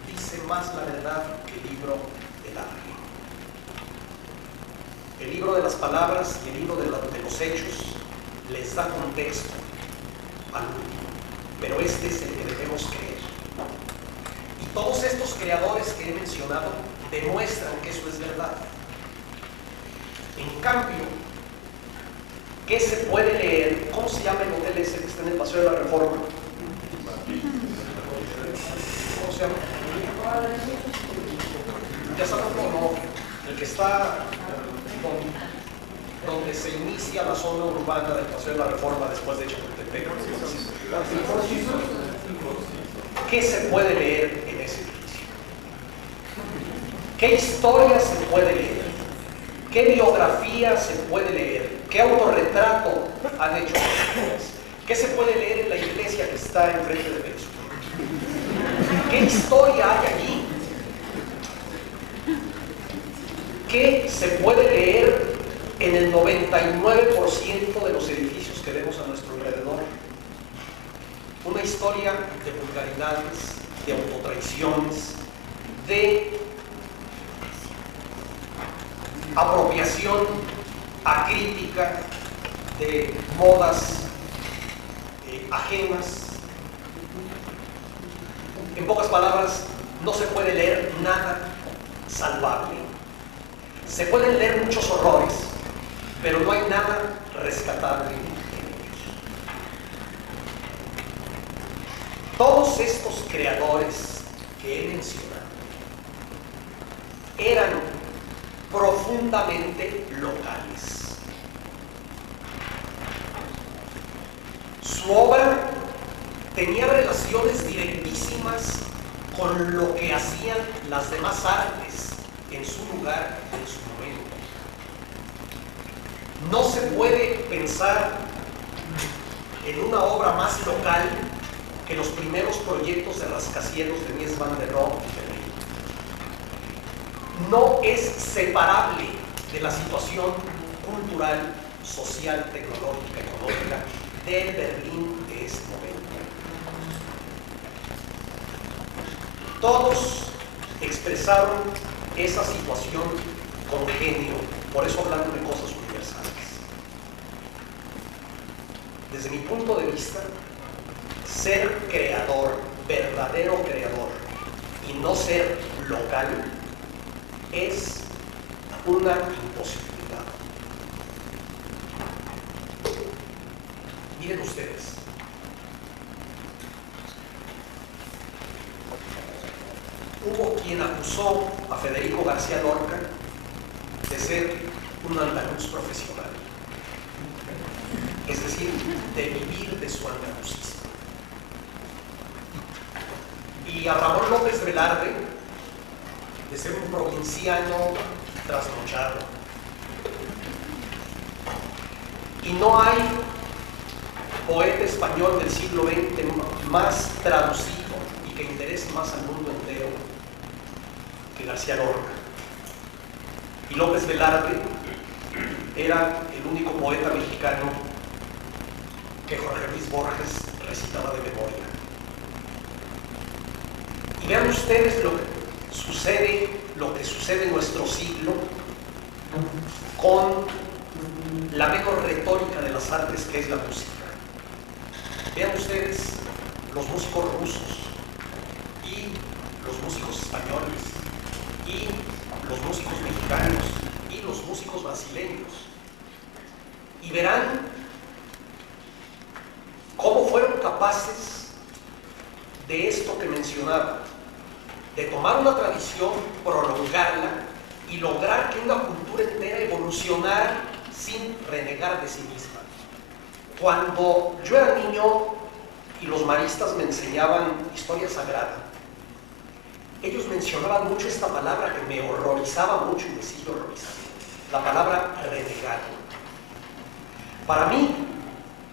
dice más la verdad que el libro del arte. El libro de las palabras y el libro de los hechos les da contexto al último, pero este es el que debemos creer. Y todos estos creadores que he mencionado demuestran que eso es verdad. En cambio, ¿qué se puede leer? ¿Cómo se llama el hotel ese que está en el Paseo de la Reforma? ¿Cómo se llama? Ya sabemos, no. el que está donde se inicia la zona urbana del Paseo de la Reforma después de Chapultepec. ¿Qué se puede leer en ese edificio? ¿Qué historia se puede leer? ¿Qué biografía se puede leer? ¿Qué autorretrato han hecho los autores? ¿Qué se puede leer en la iglesia que está enfrente de Jesús? ¿Qué historia hay allí? ¿Qué se puede leer en el 99% de los edificios que vemos a nuestro alrededor? Una historia de vulgaridades, de autotraiciones, de apropiación acrítica de modas ajenas. En pocas palabras, no se puede leer nada salvable. Se pueden leer muchos horrores, pero no hay nada rescatable en ellos. Todos estos creadores que he mencionado eran profundamente locales. Su obra tenía relaciones directísimas con lo que hacían las demás artes en su lugar, en su momento. No se puede pensar en una obra más local que los primeros proyectos de rascacielos de Mies van der Rohe. No es separable de la situación cultural, social, tecnológica, económica del Berlín de ese momento. Todos expresaron esa situación con genio, por eso hablando de cosas universales. Desde mi punto de vista, ser creador, verdadero creador, y no ser local, es una imposibilidad. Miren ustedes, hubo quien acusó a Federico García Lorca de ser un andaluz profesional, es decir, de vivir de su andalucismo. Y a Ramón López Velarde de ser un provinciano trasnochado. Y no hay poeta español del siglo XX más traducido y que interese más al mundo entero que García Lorca. Y López Velarde era el único poeta mexicano que Jorge Luis Borges recitaba de memoria. Y vean ustedes lo que sucede en nuestro siglo con la menos retórica de las artes, que es la música. Vean ustedes los músicos rusos y los músicos españoles y los músicos mexicanos y los músicos brasileños, y verán cómo fueron capaces de esto que mencionaba, de tomar una tradición, prolongarla y lograr que una cultura entera evolucionara sin renegar de sí misma. Cuando yo era niño y los maristas me enseñaban historia sagrada, ellos mencionaban mucho esta palabra que me horrorizaba mucho y me sigue horrorizando, la palabra renegar. Para mí,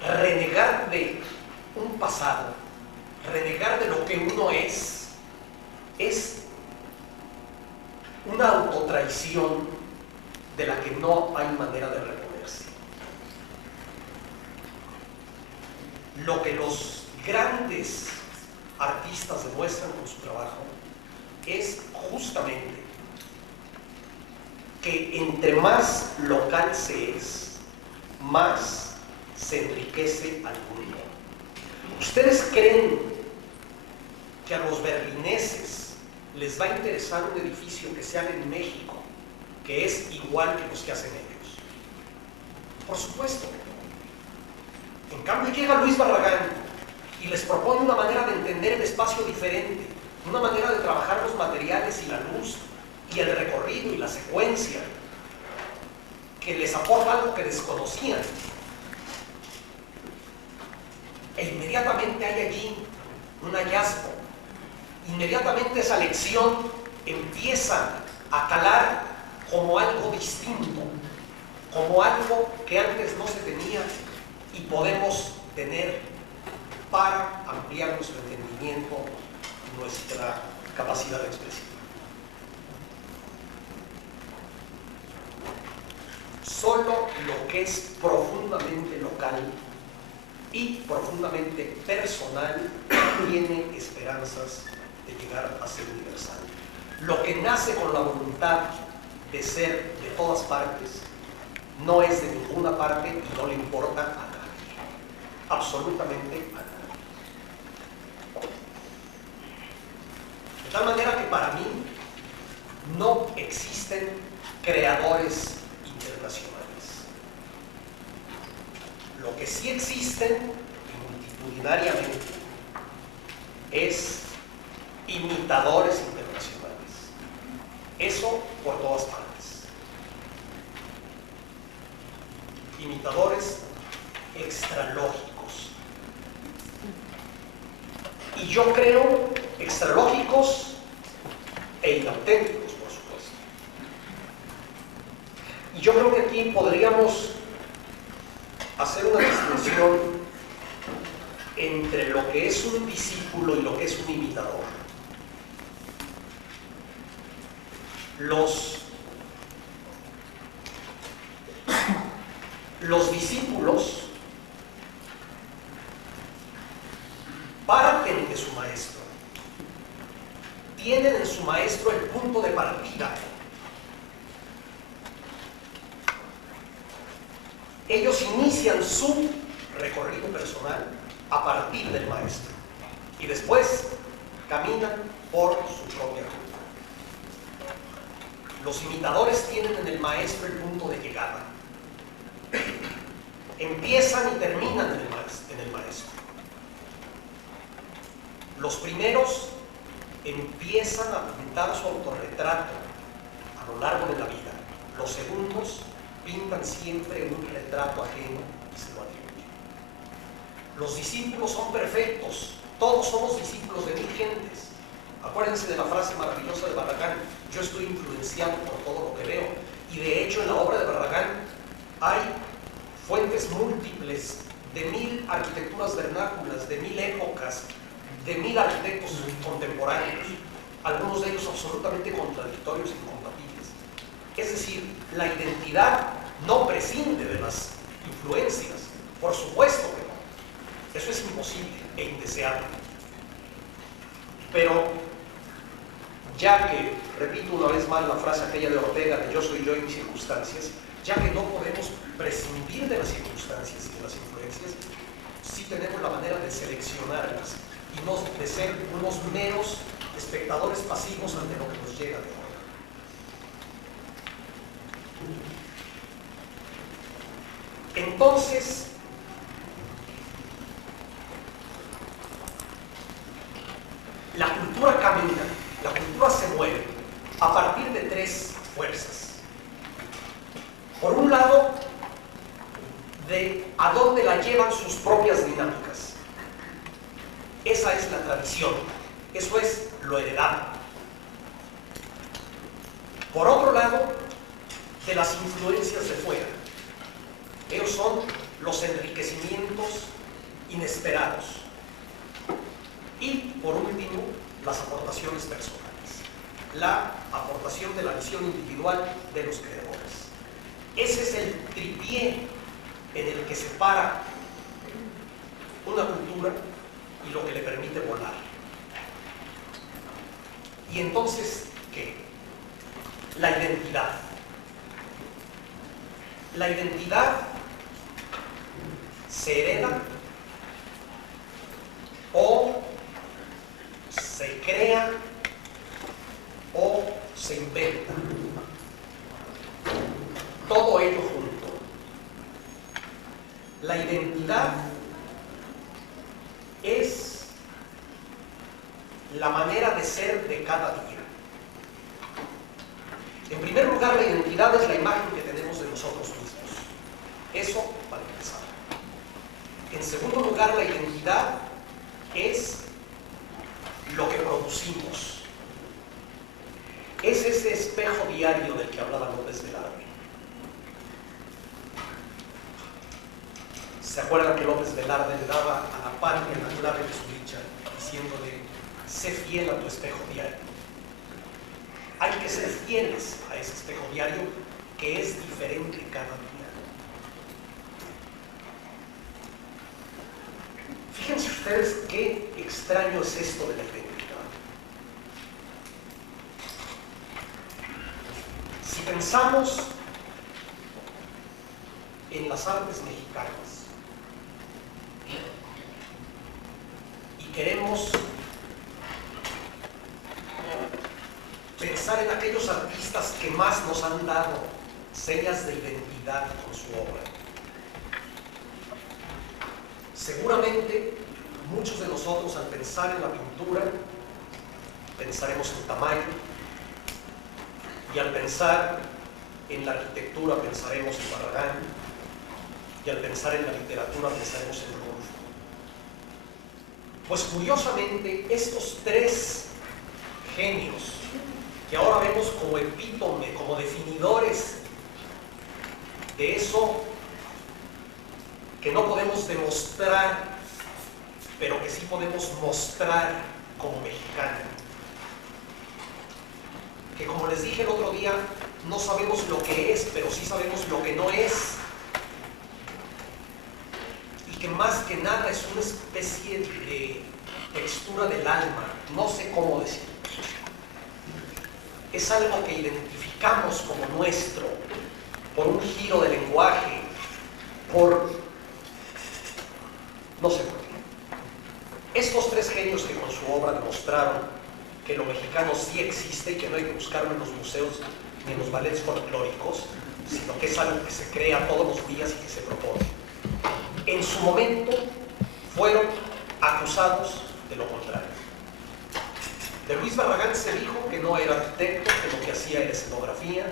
renegar de un pasado, renegar de lo que uno es una autotraición de la que no hay manera de reponerse. Lo que los grandes artistas demuestran con su trabajo es justamente que entre más local se es, más se enriquece al mundo. ¿Ustedes creen que a los berlineses les va a interesar un edificio que se haga en México que es igual que los que hacen ellos? Por supuesto. En cambio llega Luis Barragán y les propone una manera de entender el espacio diferente, una manera de trabajar los materiales y la luz y el recorrido y la secuencia que les aporta algo que desconocían. E inmediatamente hay allí un hallazgo. Inmediatamente esa lección empieza a calar como algo distinto, como algo que antes no se tenía y podemos tener para ampliar nuestro entendimiento, nuestra capacidad de expresión. Solo lo que es profundamente local y profundamente personal tiene esperanzas de llegar a ser universal. Lo que nace con la voluntad de ser de todas partes no es de ninguna parte y no le importa a nadie, absolutamente a nadie. De tal manera que para mí no existen creadores internacionales. Lo que sí existen multitudinariamente es imitadores internacionales. Eso por todas partes. Imitadores extralógicos. Y yo creo extralógicos e inauténticos, por supuesto. Y yo creo que aquí podríamos hacer una distinción entre lo que es un discípulo y lo que es un imitador. Los discípulos parten de su maestro, tienen en su maestro el punto de partida. Ellos inician su recorrido personal a partir del maestro y después caminan por su propia ruta. Los imitadores tienen en el maestro el punto de llegada. Empiezan y terminan en el maestro. Los primeros empiezan a pintar su autorretrato a lo largo de la vida. Los segundos pintan siempre un retrato ajeno y se lo atribuyen. Los discípulos son perfectos. Todos somos discípulos de mil gentes. Acuérdense de la frase maravillosa de Barragán: yo estoy influenciado por todo lo que veo. Y de hecho en la obra de Barragán hay fuentes múltiples de 1000 arquitecturas vernáculas, de 1000 épocas, de 1000 arquitectos contemporáneos, algunos de ellos absolutamente contradictorios e incompatibles. Es decir, la identidad no prescinde de las influencias, por supuesto que no. Eso es imposible e indeseable. Pero ya que, repito una vez más la frase aquella de Ortega, de yo soy yo y mis circunstancias, ya que no podemos prescindir de las circunstancias y de las influencias, sí tenemos la manera de seleccionarlas y no de ser unos meros espectadores pasivos ante lo que nos llega de fuera. Entonces, la cultura camina, la cultura se mueve a partir de tres fuerzas. Por un lado, de a dónde la llevan sus propias dinámicas. Esa es la tradición, eso es lo heredado. Por otro lado, de las influencias de fuera. Ellos son los enriquecimientos inesperados. Y por último, las aportaciones personales. La aportación de la visión individual de los creadores. Ese es el tripié en el que se para una cultura y lo que le permite volar. Y entonces, ¿qué? La identidad. La identidad se hereda o se crea o se inventa. Todo ello junto. La identidad es la manera de ser de cada día. En primer lugar, la identidad es la imagen que tenemos de nosotros mismos. Eso para empezar. En segundo lugar, la identidad es lo que producimos. Es ese espejo diario del que hablaba López Velarde. ¿Se acuerdan que López Velarde le daba a la patria la clave de su dicha, diciéndole: sé fiel a tu espejo diario? Hay que ser fieles a ese espejo diario, que es diferente cada día. Fíjense ustedes qué extraño es esto de la identidad. Si pensamos en las artes mexicanas y queremos pensar en aquellos artistas que más nos han dado señas de identidad con su obra, seguramente muchos de nosotros, al pensar en la pintura, pensaremos en Tamayo, y al pensar en la arquitectura pensaremos en Barragán, y al pensar en la literatura pensaremos en Rulfo. Pues curiosamente, estos tres genios que ahora vemos como epítome, como definidores de eso que no podemos demostrar, pero que sí podemos mostrar como mexicano, que, como les dije el otro día, no sabemos lo que es, pero sí sabemos lo que no es, y que más que nada es una especie de textura del alma, no sé cómo decirlo. Es algo que identificamos como nuestro, por un giro de lenguaje, por no sé por qué. Estos tres genios que con su obra demostraron que lo mexicano sí existe y que no hay que buscarlo en los museos ni en los ballets folclóricos, sino que es algo que se crea todos los días y que se propone. En su momento fueron acusados de lo contrario. De Luis Barragán se dijo que no era arquitecto, que lo que hacía era escenografía,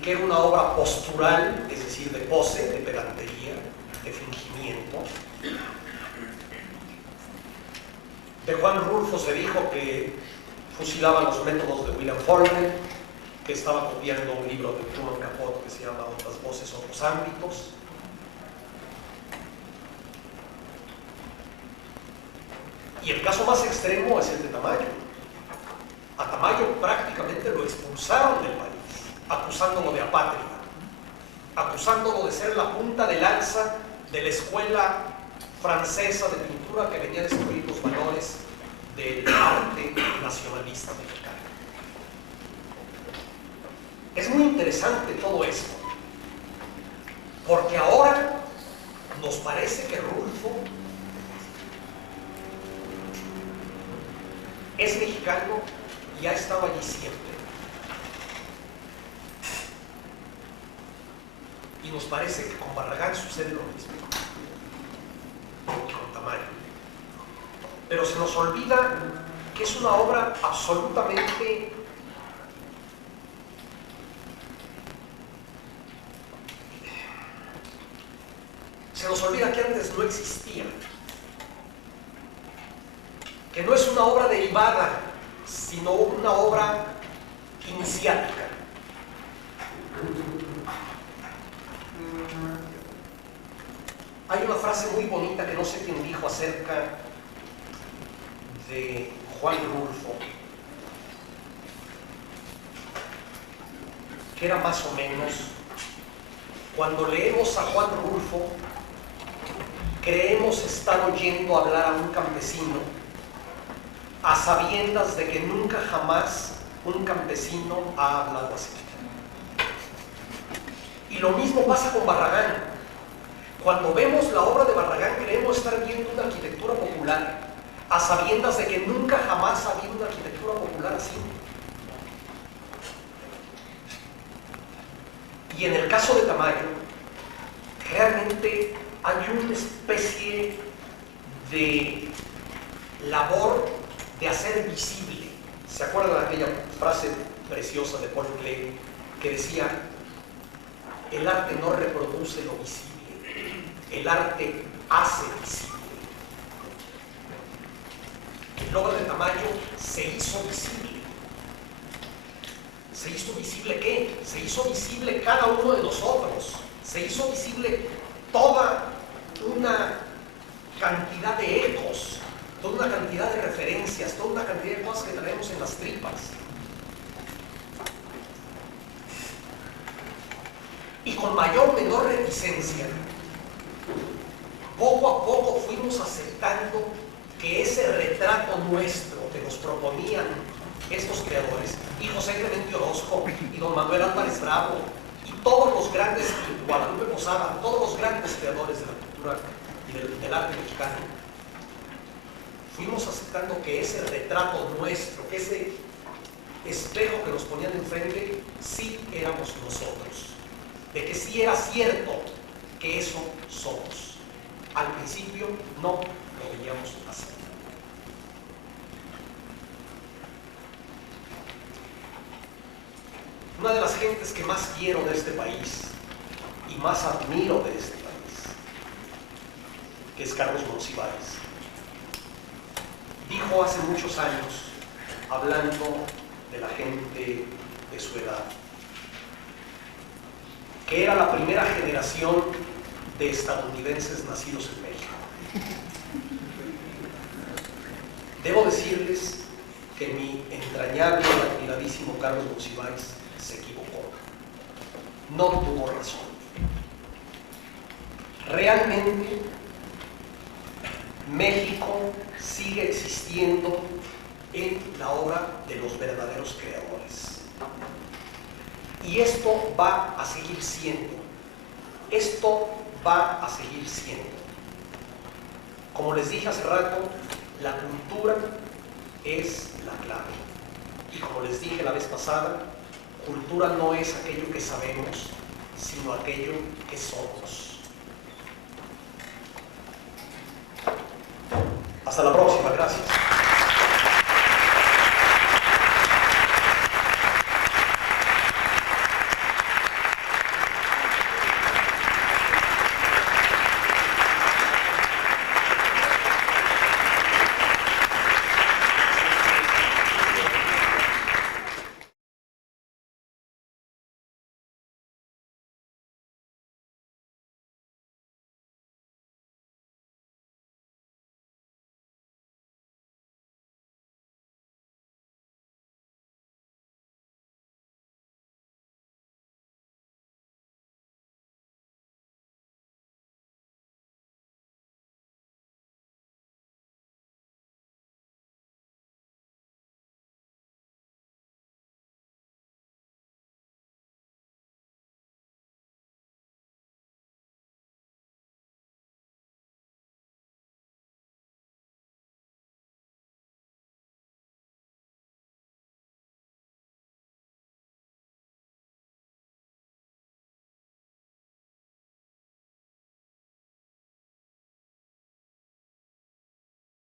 que era una obra postural, es decir, de pose, de pedantería, de fingimiento. De Juan Rulfo se dijo que fusilaba los métodos de William Faulkner, que estaba copiando un libro de Truman Capote que se llama Otras voces, otros ámbitos. Y el caso más extremo es el de Tamayo. A Tamayo prácticamente lo expulsaron del país, acusándolo de apátrida, acusándolo de ser la punta de lanza de la escuela francesa de pintura que venía a destruir los valores del arte nacionalista mexicano. Es muy interesante todo esto, porque ahora nos parece que Rulfo es mexicano y ha estado allí siempre. Y nos parece que con Barragán sucede lo mismo, y con Tamayo. Pero se nos olvida que es una obra absolutamente se nos olvida que antes no existía, que no es una obra derivada, sino una obra iniciática. Hay una frase muy bonita que no sé quién dijo acerca de Juan Rulfo, que era más o menos: cuando leemos a Juan Rulfo, creemos estar oyendo hablar a un campesino, a sabiendas de que nunca jamás un campesino ha hablado así. Y lo mismo pasa con Barragán. Cuando vemos la obra de Barragán, creemos estar viendo una arquitectura popular, a sabiendas de que nunca jamás ha habido una arquitectura popular así. Y en el caso de Tamayo, realmente hay una especie de labor de hacer visible. ¿Se acuerdan de aquella frase preciosa de Paul Klee que decía: el arte no reproduce lo visible, el arte hace visible. El logro de Tamayo se hizo visible. ¿Se hizo visible qué? Se hizo visible cada uno de nosotros. Se hizo visible toda una cantidad de ecos, toda una cantidad de referencias, toda una cantidad de cosas que traemos en las tripas. Y con mayor o menor reticencia, poco a poco fuimos aceptando que ese retrato nuestro que nos proponían estos creadores, y José Clemente Orozco, y don Manuel Álvarez Bravo, y todos los grandes, y Guadalupe Posada, todos los grandes creadores de la cultura y del arte mexicano, fuimos aceptando que ese retrato nuestro, que ese espejo que nos ponían enfrente, sí éramos nosotros, de que sí era cierto que eso somos. Al principio no lo veíamos así. Una de las gentes que más quiero de este país y más admiro de este país, que es Carlos Monsiváis, dijo hace muchos años, hablando de la gente de su edad, que era la primera generación de estadounidenses nacidos en México. Debo decirles que mi entrañable y admiradísimo Carlos Monsiváis se equivocó. No tuvo razón. Realmente, México sigue existiendo en la obra de los verdaderos creadores. Y esto va a seguir siendo. Esto va a seguir siendo. Como les dije hace rato, la cultura es la clave. Y como les dije la vez pasada, cultura no es aquello que sabemos, sino aquello que somos. Hasta la próxima, gracias.